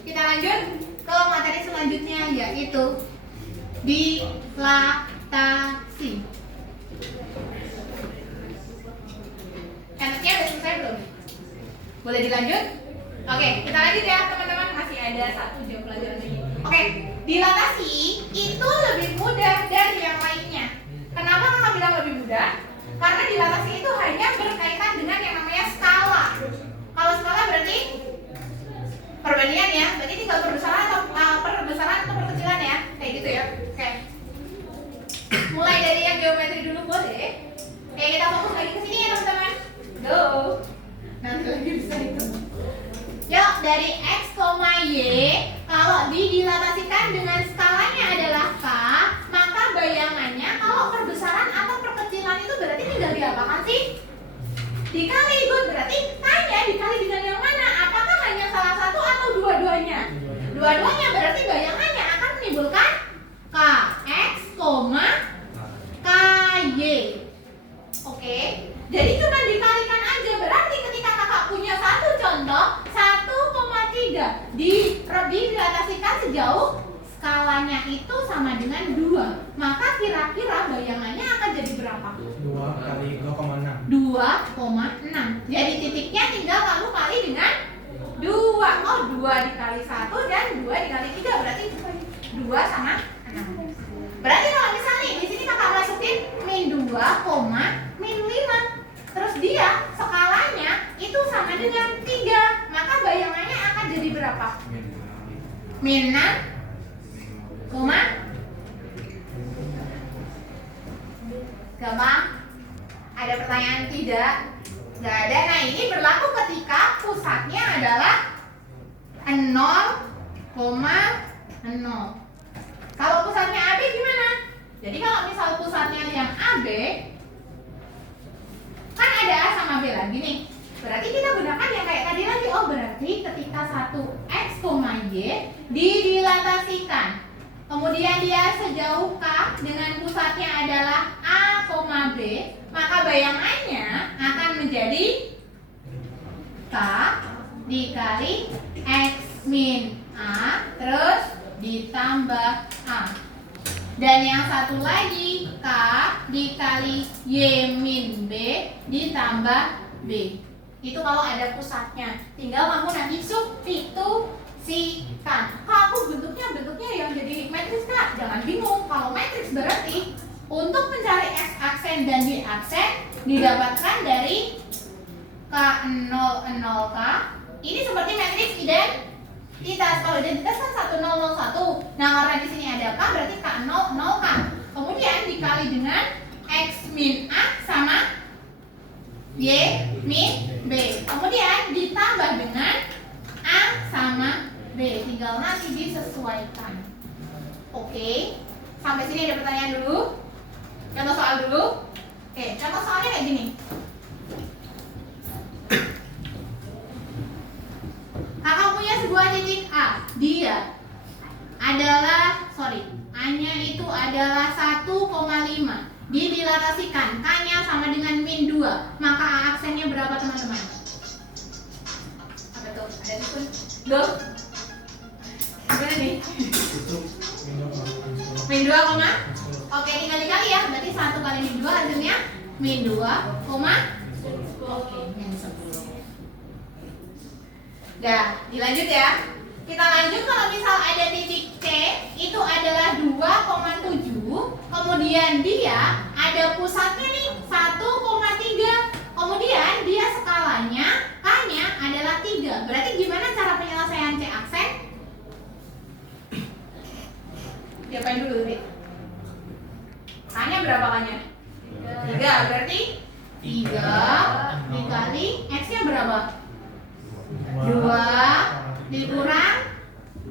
Kita lanjut ke materi selanjutnya, yaitu dilatasi. Enaknya udah selesai belum? Boleh dilanjut? Oke, kita lanjut ya teman-teman, masih ada 1 jam pelajaran lagi. Oke, dilatasi itu lebih mudah dari yang lainnya. Kenapa kakak bilang lebih mudah? Karena dilatasi itu hanya berkaitan dengan yang namanya skala. Kalau skala berarti perbandingan ya, berarti tinggal perbesaran atau perkecilan ya, kayak gitu ya. Oke. Mulai dari yang geometri dulu boleh. Oke, kita fokus lagi ke sini ya teman-teman. Go. Nanti lagi bisa itu. Yuk, dari X, Y, kalau didilatasikan dengan skalanya adalah K, maka bayangannya kalau perbesaran atau perkecilan itu berarti tinggal diapakan sih? Dikali, good. Berarti tanya dikali dengan yang mana? Apakah hanya salah satu atau dua-duanya? Dua-duanya, berarti bayangannya akan menimbulkan KX, KY. Oke, jadi cuma dikalikan aja. Berarti ketika kakak punya satu contoh 1,3 didilatasikan sejauh skalanya itu sama dengan 2, maka kira-kira bayangannya akan jadi berapa? 2 kali 2,6. 2,6. Jadi titiknya tinggal kamu kali dengan 2. Oh, 2 dikali 1 dan 2 dikali 3 berarti 2 sama 6. Berarti kalau misalnya di sini kakak masukin min 2, min 5. Terus dia skalanya itu sama dengan 3, maka bayangannya akan jadi berapa? Min 6, gampang? Ada pertanyaan tidak? Gak ada. Nah, ini berlaku ketika pusatnya adalah 0,0. Kalau pusatnya AB gimana? Jadi kalau misal pusatnya yang AB, kan ada A sama B lagi nih. Berarti kita gunakan yang kayak tadi lagi. Oh, berarti ketika 1X, Y didilatasikan, kemudian dia sejauh K dengan pusatnya adalah A, B, maka bayangannya akan menjadi K dikali X min A terus ditambah A. Dan yang satu lagi K dikali Y min B ditambah B. Itu kalau ada pusatnya. Tinggal kamu nanti substitusikan. Kak, aku bentuknya yang jadi matriks Kak. Jangan bingung. Kalau matriks berarti untuk mencari X aksen dan Y aksen didapatkan dari K00 K. Ini seperti matriks identitas. Kalau identitas kan 1001. Nah, karena di sini ada K berarti K00 K. Kemudian dikali dengan X min A sama Y min B. Kemudian ditambah dengan A sama B. Tinggal nanti disesuaikan. Oke. Sampai sini ada pertanyaan dulu. Contoh soal dulu. Oke, contoh soalnya kayak gini. Kakak punya sebuah titik A. Dia adalah, A-nya itu adalah 1,5. Didilatasikan, K-nya sama dengan min 2. Maka A aksennya berapa teman-teman? Apa tuh? Ada dukun? Go. Gimana nih? Min 2, oke, tinggal dikali ya. Berarti 1 kali min 2 hasilnya min 2, oke, min 10. Dah, dilanjut ya. Kita lanjut kalau misal ada titik C itu adalah 2,7. Kemudian dia ada pusatnya nih 1,3. Kemudian dia skalanya K-nya adalah 3. Berarti gimana cara penyelesaian C aksen? Diapain dulu, Rit? K-nya berapa K-nya? 3, berarti 3 dikali X-nya berapa? 2 dikurang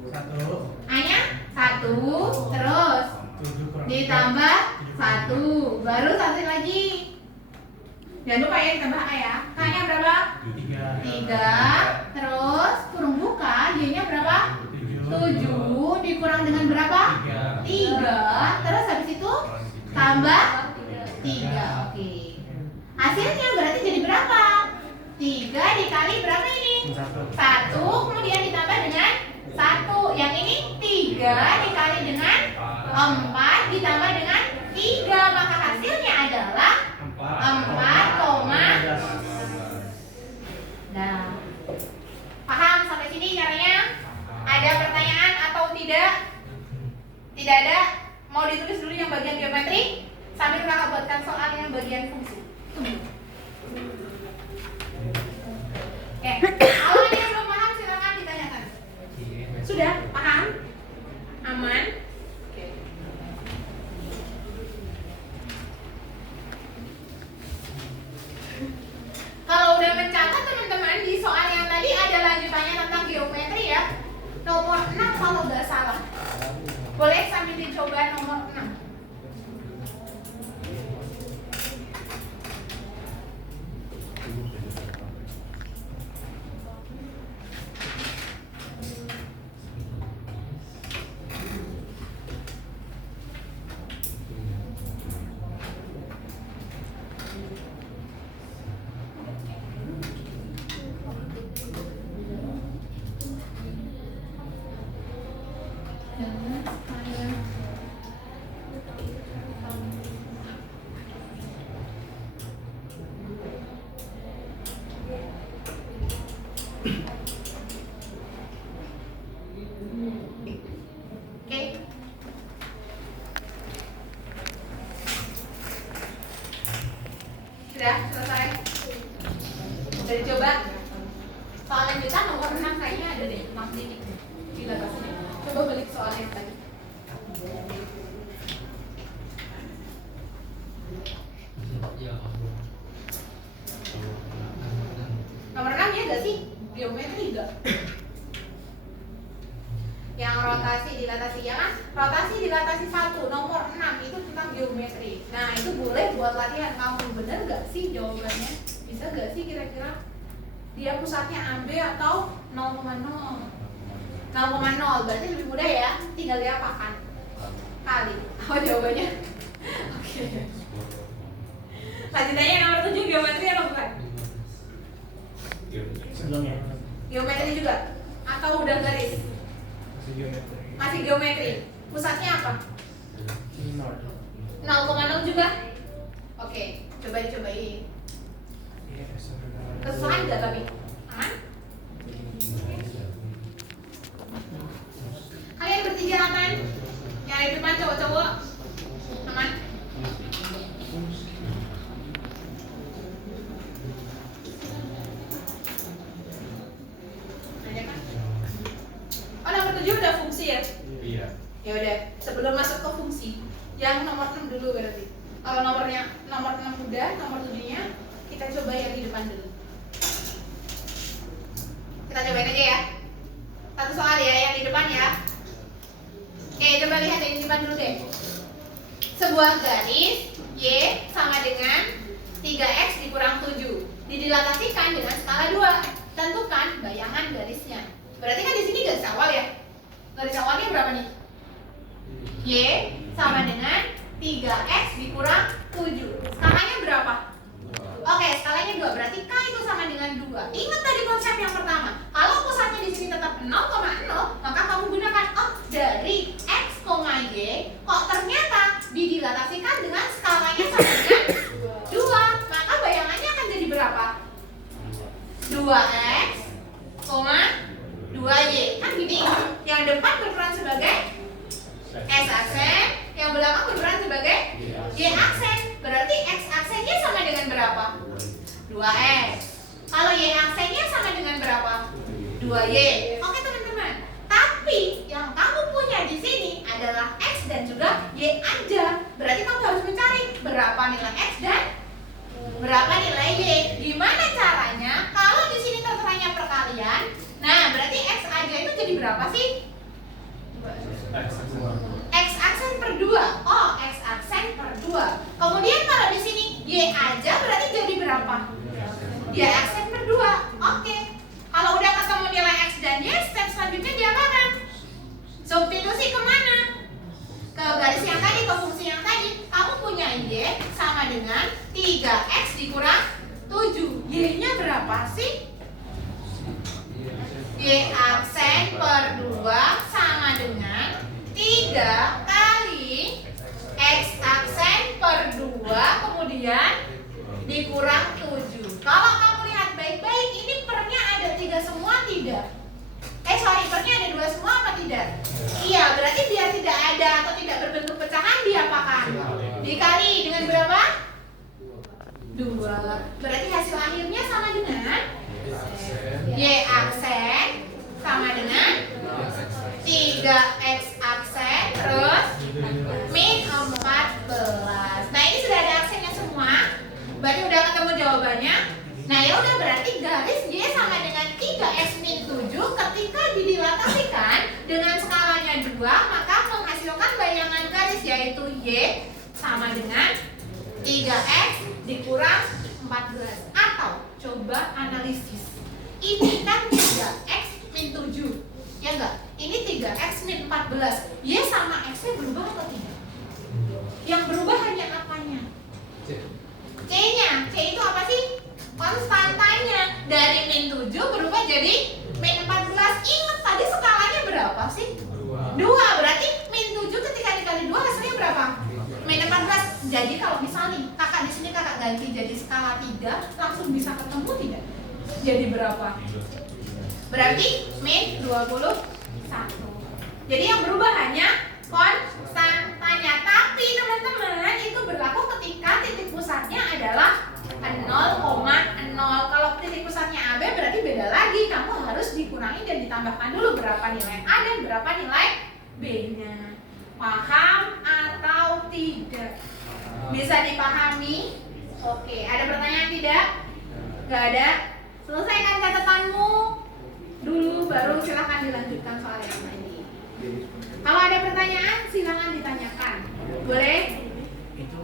1 A-nya 1, terus 7 kurang ditambah 1, baru satu lagi. Jangan lupa ya ditambah A ya. K-nya berapa? 3, terus kurung buka, Y-nya berapa? 7 dikurang dengan berapa? 3, terus habis itu tambah 3. Oke. Hasilnya berarti jadi berapa? 3 dikali berapa ini? 1, kemudian ditambah dengan 1. Yang ini 3 dikali dengan 4 ditambah dengan 3, maka hasilnya adalah 4, nah, paham sampai sini caranya? Ada pertanyaan atau tidak? Tidak ada? Mau ditulis dulu yang bagian geometri sambil kakak buatkan soal yang bagian fungsi. Tunggu. Oke, kalau ada yang belum paham silakan ditanyakan. Sudah paham? Aman? Oke. Kalau udah mencatat teman-teman, di soal yang tadi ada lanjutannya tentang geometri ya. Nomor 6 kalau nggak salah. Boleh sambil dicoba nomor 6. Sudah selesai? Sudah dicoba? Soal lanjutan nomor 6 kayaknya ada deh, Mas Dini. Gila rasanya. Coba balik soal yang tadi. Nomor 6 ya gak sih? Geometri gak? Yang rotasi dilatasi ya kan? Rotasi dilatasi 1, nomor 6 itu tentang geometri. Nah itu boleh buat latihan kamu. Bener gak sih jawabannya? Bisa gak sih kira-kira? Dia pusatnya AB atau 0,0? 0,0 berarti lebih mudah ya. Tinggal diapakan? Kali. Apa jawabannya? Oke. Lanjutannya nomor 7 geometri atau bukan? sebelumnya Geometri juga? Atau udah garis? Masih geometri. Pusatnya apa? 0,0 juga? Oke, coba dicobain. Kesusahan gak tapi? Aman? Kalian bertiga aman? Yang di depan cowok-cowok? Aman? Nanya kan? Oh nomor 7 udah fungsi ya? Iya. Ya udah, sebelum masuk ke fungsi, yang nomor 6 dulu berarti. Kalau nomor 6 udah, nomor 7-nya kita coba yang di depan dulu. Kita cobain aja ya. Satu soal ya, yang di depan ya. Oke, coba lihat yang di depan dulu deh. Sebuah garis Y sama dengan 3X dikurang 7 didilatasikan dengan skala 2. Tentukan bayangan garisnya. Berarti kan di sini garis awal ya. Garis awalnya berapa nih? Y sama dengan 3X dikurang 7. Skalanya berapa? Oke, skalanya 2. Berarti K itu sama dengan 2. Ingat tadi konsep yang pertama. Kalau pusatnya di sini tetap 0,0, maka kamu gunakan dari X, Y. Kok ternyata didilatasikan dengan skalanya sama dengan 2. Maka bayangannya akan jadi berapa? 2X, 2Y. Kan gini, yang depan berperan sebagai X aksen, yang belakang berperan sebagai Y aksen. Berarti X aksennya sama dengan berapa? 2X. Kalau Y aksennya sama dengan berapa? 2Y. Oke teman-teman. Tapi yang kamu punya di sini adalah X dan juga Y aja. Berarti kamu harus mencari berapa nilai X dan berapa nilai Y. Gimana caranya? Kalau di sini terserahnya perkalian, nah berarti X aja itu jadi berapa sih? X aksen per 2. Oh, X aksen per 2. Kemudian kalau di sini Y aja berarti jadi berapa? Y aksen per 2. Oke. Kalau udah ketemu nilai X dan Y, step selanjutnya diapakan? Substitusi kemana? Ke garis yang tadi, ke fungsi yang tadi. Kamu punya Y sama dengan 3X dikurang 7. Y-nya berapa sih? Y aksen per 2 sama dengan 3 kali X aksen per 2 kemudian dikurang 7. Kalau kamu lihat baik-baik, ini pernya ada 3 semua tidak? Pernya ada 2 semua apa tidak? Iya, berarti biar tidak ada atau tidak berbentuk pecahan diapakan? Dikali dengan berapa? 2. Berarti hasil akhirnya sama dengan Y aksen sama dengan 3X aksen terus min 14. Nah ini sudah ada aksennya semua. Berarti udah ketemu jawabannya. Nah ya udah, berarti garis Y sama dengan 3X min 7 ketika didilatasikan dengan skalanya 2 maka menghasilkan bayangan garis yaitu Y sama dengan 3X dikurang 14. Atau coba analisis. Ini kan 3X min 7, ya enggak? Ini 3X min 14. Y sama X-nya berubah atau tidak? Yang berubah hanya apanya? C-nya. C itu apa sih? Konstantanya. Dari min 7 berubah jadi min 14. Ingat tadi skalanya berapa sih? 2. Berarti min 7 ketika dikali 2 hasilnya berapa? Min 14. Jadi kalau misalnya kakak di sini kakak ganti jadi skala 3, langsung bisa ketemu tidak? Jadi berapa? Berarti min 21. Jadi yang berubah hanya konstantanya. Tapi teman-teman itu berlaku ketika titik pusatnya adalah 0,0. Kalau titik pusatnya AB berarti beda lagi. Kamu harus dikurangi dan ditambahkan dulu berapa nilai A dan berapa nilai B-nya. Paham atau tidak? Bisa dipahami? Oke, ada pertanyaan tidak? Gak ada? Selesaikan catatanmu dulu, baru silahkan dilanjutkan soal yang lain. Kalau ada pertanyaan silahkan ditanyakan. Boleh? Itu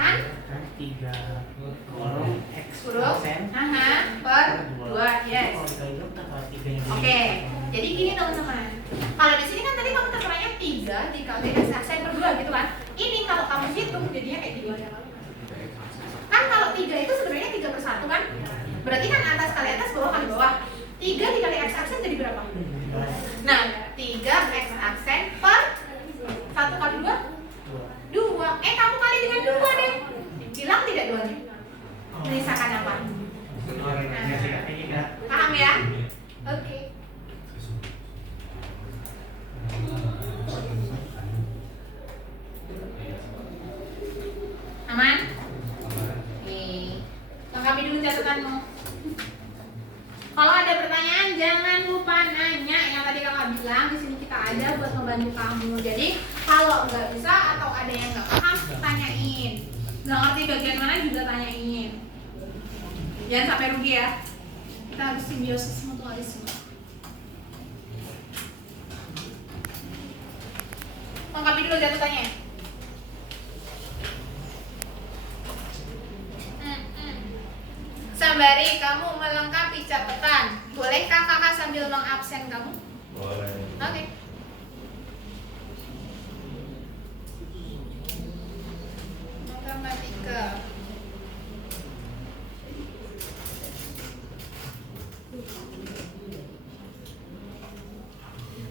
Kan? 3 kolom X Huruf aksen per 2, yes. Oke, jadi gini teman-teman. Kalau di sini kan tadi kamu terkeranya 3 dikali X aksen per 2 gitu kan. Ini kalau kamu hitung jadinya kayak gini. Kan kalau 3 itu sebenarnya 3 per 1 kan? Berarti kan atas kali atas, bawah kali bawah. 3 dikali X aksen jadi berapa? Nah, 3X aksen per 1 kali 2? 2. Kamu kali dengan 2 deh. Hilang tidak 2-nya? Menyisakan apa? Paham ya? Oke. Aman? Nih, lengkapi dulu catatanmu. Kalau ada pertanyaan jangan lupa nanya. Yang tadi kakak bilang di sini kita ada buat membantu kamu. Jadi kalau nggak bisa atau ada yang nggak paham, tanyain. Nggak ngerti bagian mana juga tanyain. Jangan sampai rugi ya. Kita harus simbiosis mutualisme. Lengkapi dulu catatannya. Sembari kamu melengkapi catatan, bolehkah kakak sambil mengabsen kamu? Boleh. Oke. Matematika.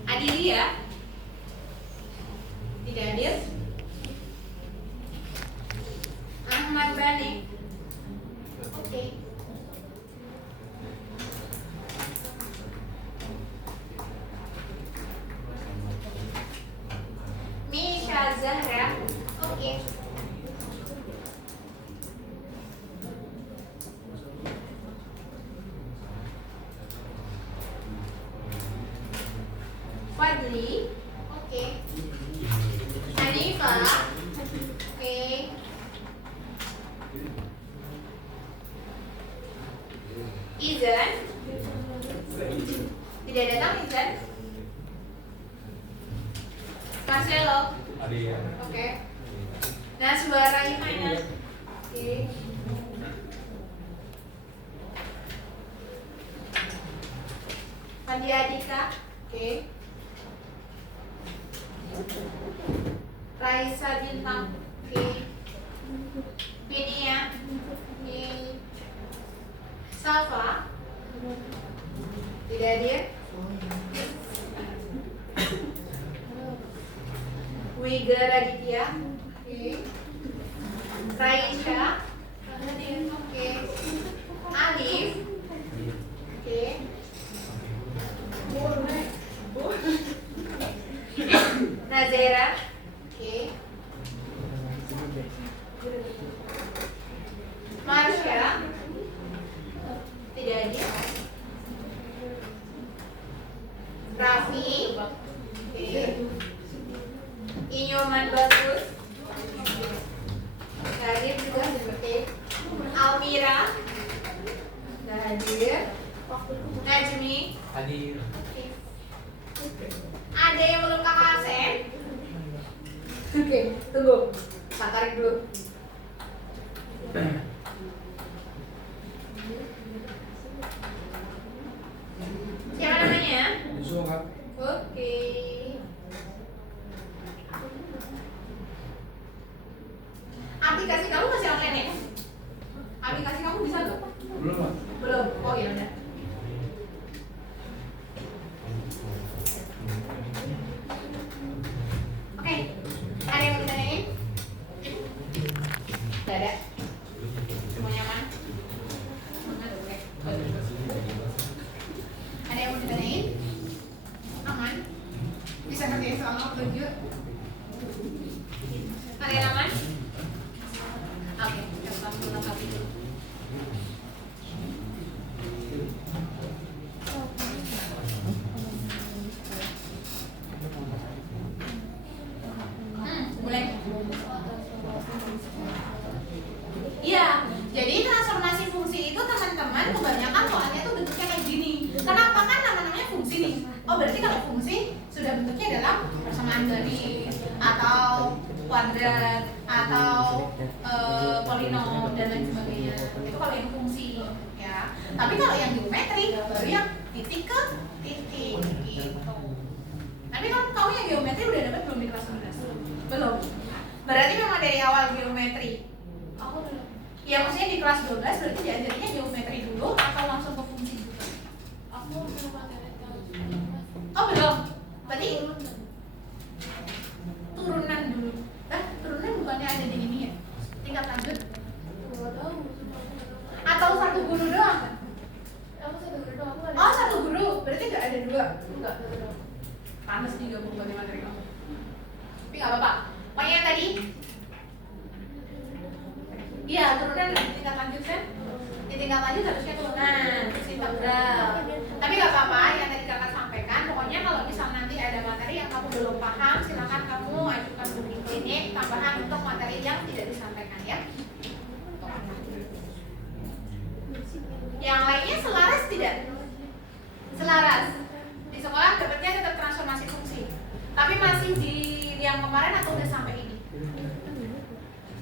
Adili ya? Tidak hadir? Ahmad Bani. Oke. Misha Zahra. Oke. Fadli. Marcelo. Ada. Oke. Nah, suara gimana? Oke. Nadia Dika. Oke. Raisa Bintang. Oke. Pinia. Oke. Salva. Tidak hadir. Wiga Raditya. Oke. Raisya. Oke. Alif. Oke. Nazera. Oke. Marsha. Tidak hadir. Raffi. Oke. Inyoman Bagus. Hadir juga seperti Almira. Nggak hadir. Najmi. Hadir. Ada yang belum kakak absen? Oke, tunggu. Tak tarik dulu. Siapa namanya? Yusuf Kak. Oke. Aplikasi kamu masih online ya? Aplikasi kamu bisa nggak? Belum Pak. Belum. Oh ya udah. Oke. Ada yang mau ditanyain? Tidak ada. Semuanya aman? Oke. Ada yang mau ditanyain? Aman? Bisa ngerjain soal nomor 7? Ada yang aman? Oke, kita melengkapi dulu. Boleh. Iya, jadi transformasi fungsi itu teman-teman kebanyakan soalnya tuh bentuknya kayak gini. Kenapa? Kan namanya fungsi nih. Oh berarti kalau fungsi sudah bentuknya dalam persamaan garis atau kuadrat atau polinom dan lain sebagainya. Itu kalau yang fungsi ya. Tapi kalau yang geometri baru yang titik ke titik gitu. Tapi kamu yang geometri udah dapat belum di kelas 11? Belum. Berarti memang dari awal geometri. Aku belum. Ya maksudnya di kelas 12 berarti diajarinnya geometri dulu atau langsung ke fungsi juga? Aku belum materi tahu. Oh belum. Berarti turunan dulu. Turunan bukannya ada di ini ya? Tingkat lanjut? Nggak tahu. Atau satu guru doang? Aku satu guru doang. Aku ada. Oh satu guru, berarti nggak ada dua? Enggak, satu doang. Panas digabung buat materi kamu. Tapi nggak apa-apa. Pokoknya yang tadi? Iya turunan di tingkat lanjut kan? Di tingkat lanjut harusnya turunan, terus integral. Tapi nggak apa-apa yang tadi kakak sampaikan. Pokoknya kalau misal nanti ada materi yang kamu belum paham, silakan kamu ajukan uji klinik tambahan untuk materi yang tidak disampaikan ya. Yang lainnya selaras tidak? Selaras. Di sekolah dapatnya tetap transformasi fungsi. Tapi masih di yang kemarin atau udah sampai ini?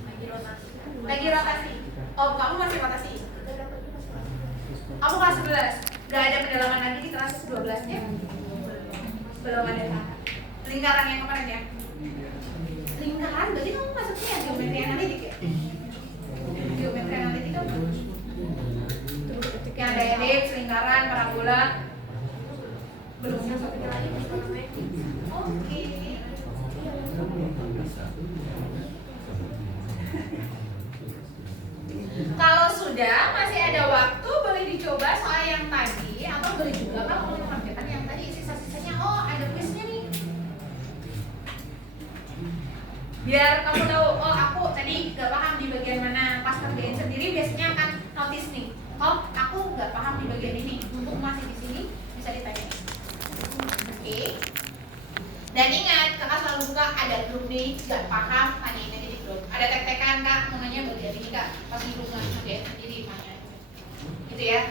Lagi rotasi. Lagi rotasi. Oh, kamu masih rotasi. Aku kelas 11. Gak ada pendalaman lagi di kelas 12-nya? Belum ada. Lingkaran yang kemarin ya? Lingkaran? Berarti kamu masuknya ya geometri analitik ya? Geometri analitik kan? Yang ada elips, lingkaran, parabola. Belum masuk ke lagi. Oke. Kalau sudah masih ada waktu boleh dicoba soal yang tadi atau boleh juga kalau mau mengerjakan yang tadi sisa-sisanya. Oh ada kuisnya nih. Biar kamu tahu. Oh aku tadi nggak paham di bagian mana. Pas kerjain sendiri biasanya akan notice nih. Oh aku nggak paham di bagian ini. Untuk masih di sini bisa ditanya. Oke. Dan ingat, kakak selalu buka ada grup nih, nggak paham, tanyain aja di grup. Ada tek-tekan kak, mau nanya bagian ini kak, pasti grup nggak ada, jadi tanya. Gitu ya.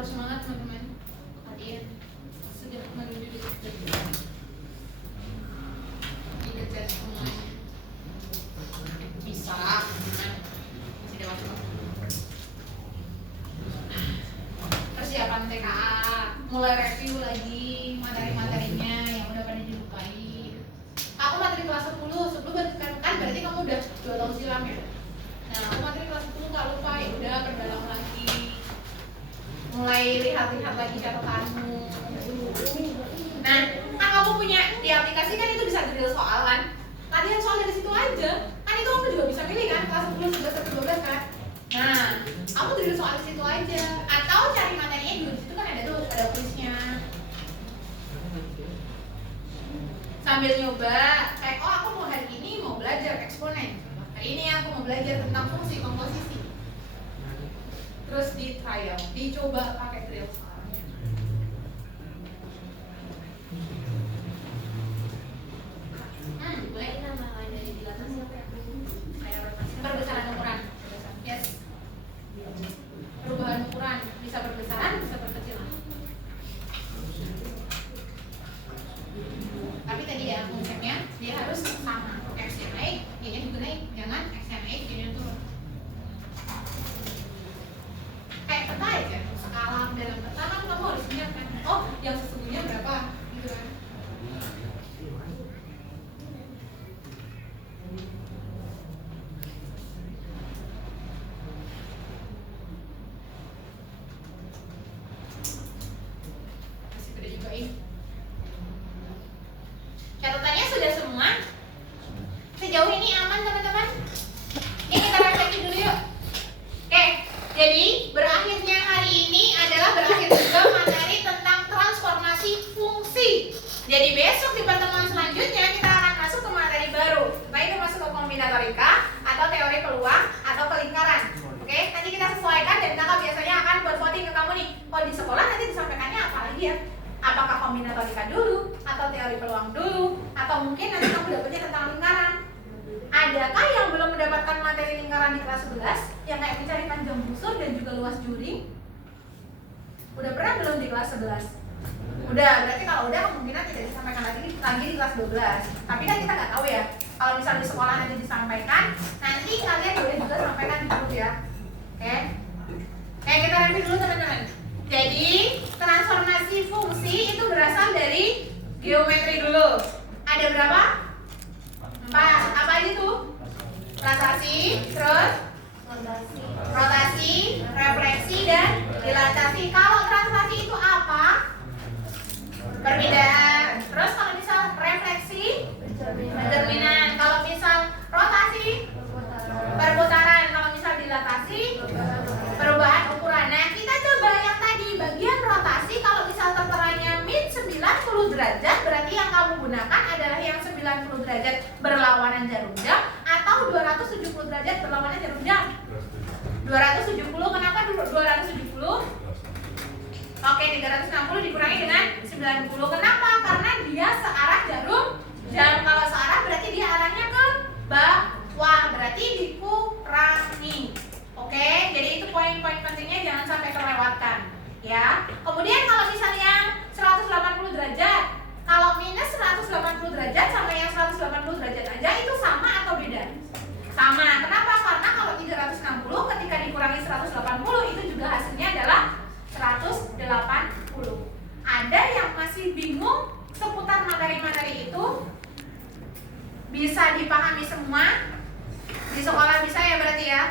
harus semangat teman-teman. Kalian sudah menuju di dekat semuanya. Bisa, masih ada waktu. Persiapan TKA, mulai review lagi materi-materinya yang udah pada dilupain. Aku materi kelas 10 kan berarti kamu udah 2 tahun silam ya. Nah, aku materi kelas 10 nggak lupa, ya udah perdalam lagi. Mulai lihat-lihat lagi catatanmu. Nah, kan kamu punya di aplikasi kan itu bisa drill soal kan. Latihan soal dari situ aja. Kan itu kamu juga bisa pilih kan kelas 10, 11, 12 kan. Nah, kamu drill soal di situ aja. Atau cari materinya juga di situ kan ada tuh, ada kuisnya. Sambil nyoba, kayak oh aku mau hari ini mau belajar eksponen. Hari ini aku mau belajar tentang fungsi komposisi. Terus di trial, dicoba pakai drill soalnya. Boleh. Ini nama lain dari dilatasi apa ya? Perbesaran ukuran. Yes. Perubahan ukuran bisa perbesaran, bisa perkecilan. Tapi tadi ya konsepnya dia harus sama. X-nya naik, Y-nya juga naik. Jangan X-nya naik, Y-nya turun. Kayak peta aja, skala dalam peta kan kamu harus ingat kan. Oh, yang sesungguhnya berapa? Gitu kan. Masih beda juga ini. Catatannya sudah semua. Sejauh ini aman teman-teman? Ini kita refleksi dulu yuk. Oke, jadi berakhirnya hari ini adalah berakhir juga materi tentang transformasi fungsi. Jadi besok di pertemuan selanjutnya kita akan masuk ke materi baru. Baik itu masuk ke kombinatorika atau teori peluang atau pelingkaran. Oke, nanti kita sesuaikan dan kakak biasanya akan buat voting ke kamu nih. Oh di sekolah nanti disampaikannya apa lagi ya? Apakah kombinatorika dulu atau teori peluang dulu atau mungkin nanti kamu dapetnya tentang lingkaran? Adakah yang belum mendapatkan materi lingkaran di kelas 11 yang kayak mencari panjang busur dan juga luas juring? Udah pernah belum di kelas 11? Udah, berarti kalau udah kemungkinan tidak disampaikan lagi di kelas 12. Tapi kan kita nggak tahu ya. Kalau misalnya di sekolah nanti disampaikan, nanti kalian boleh juga sampaikan di grup ya. Oke? Oke, kita review dulu teman-teman. Jadi transformasi fungsi itu berasal dari geometri dulu. Ada berapa? 4. Apa aja tuh? Translasi, terus rotasi, refleksi, dan dilatasi. Kalau translasi itu apa? Perbedaan. Terus kalau misal refleksi, determinan. Kalau misal rotasi, perputaran. Kalau misal dilatasi, perubahan ukuran. Nah, kita coba yang tadi bagian rotasi. Kalau misal terteranya min 90 derajat, berarti yang kamu gunakan adalah yang 90 derajat berlawanan jarum jam atau 270 derajat berlawanan jarum jam. 270, kenapa 270? Oke, 360 dikurangi dengan 90. Kenapa? Karena dia searah jarum jam. Kalau searah berarti dia arahnya ke bawah, berarti dikurangi. Oke, jadi itu poin-poin pentingnya, jangan sampai terlewatkan ya. Kemudian kalau misalnya 180 derajat, kalau minus 180 derajat sama yang 180 derajat aja itu sama atau beda? Sama. Kenapa? Karena kalau 360 ketika dikurangi 180 itu juga hasilnya adalah 180. Ada yang masih bingung seputar materi-materi itu? Bisa dipahami semua? Di sekolah bisa ya berarti ya?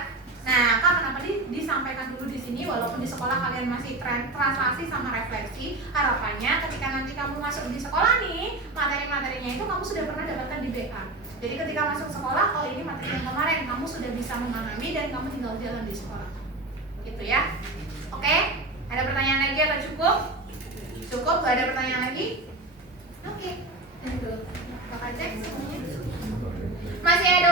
Nah, Kak, kenapa disampaikan dulu di sini walaupun di sekolah kalian masih translasi sama refleksi. Harapannya ketika nanti kamu masuk di sekolah nih, materi-materinya itu kamu sudah pernah dapatkan di BK. Jadi ketika masuk sekolah, oh ini materi yang kemarin, kamu sudah bisa memahami dan kamu tinggal jalan di sekolah. Gitu ya. Oke? Ada pertanyaan lagi atau cukup? Cukup, gak ada pertanyaan lagi? Oke. Kakak cek semuanya. Masih ada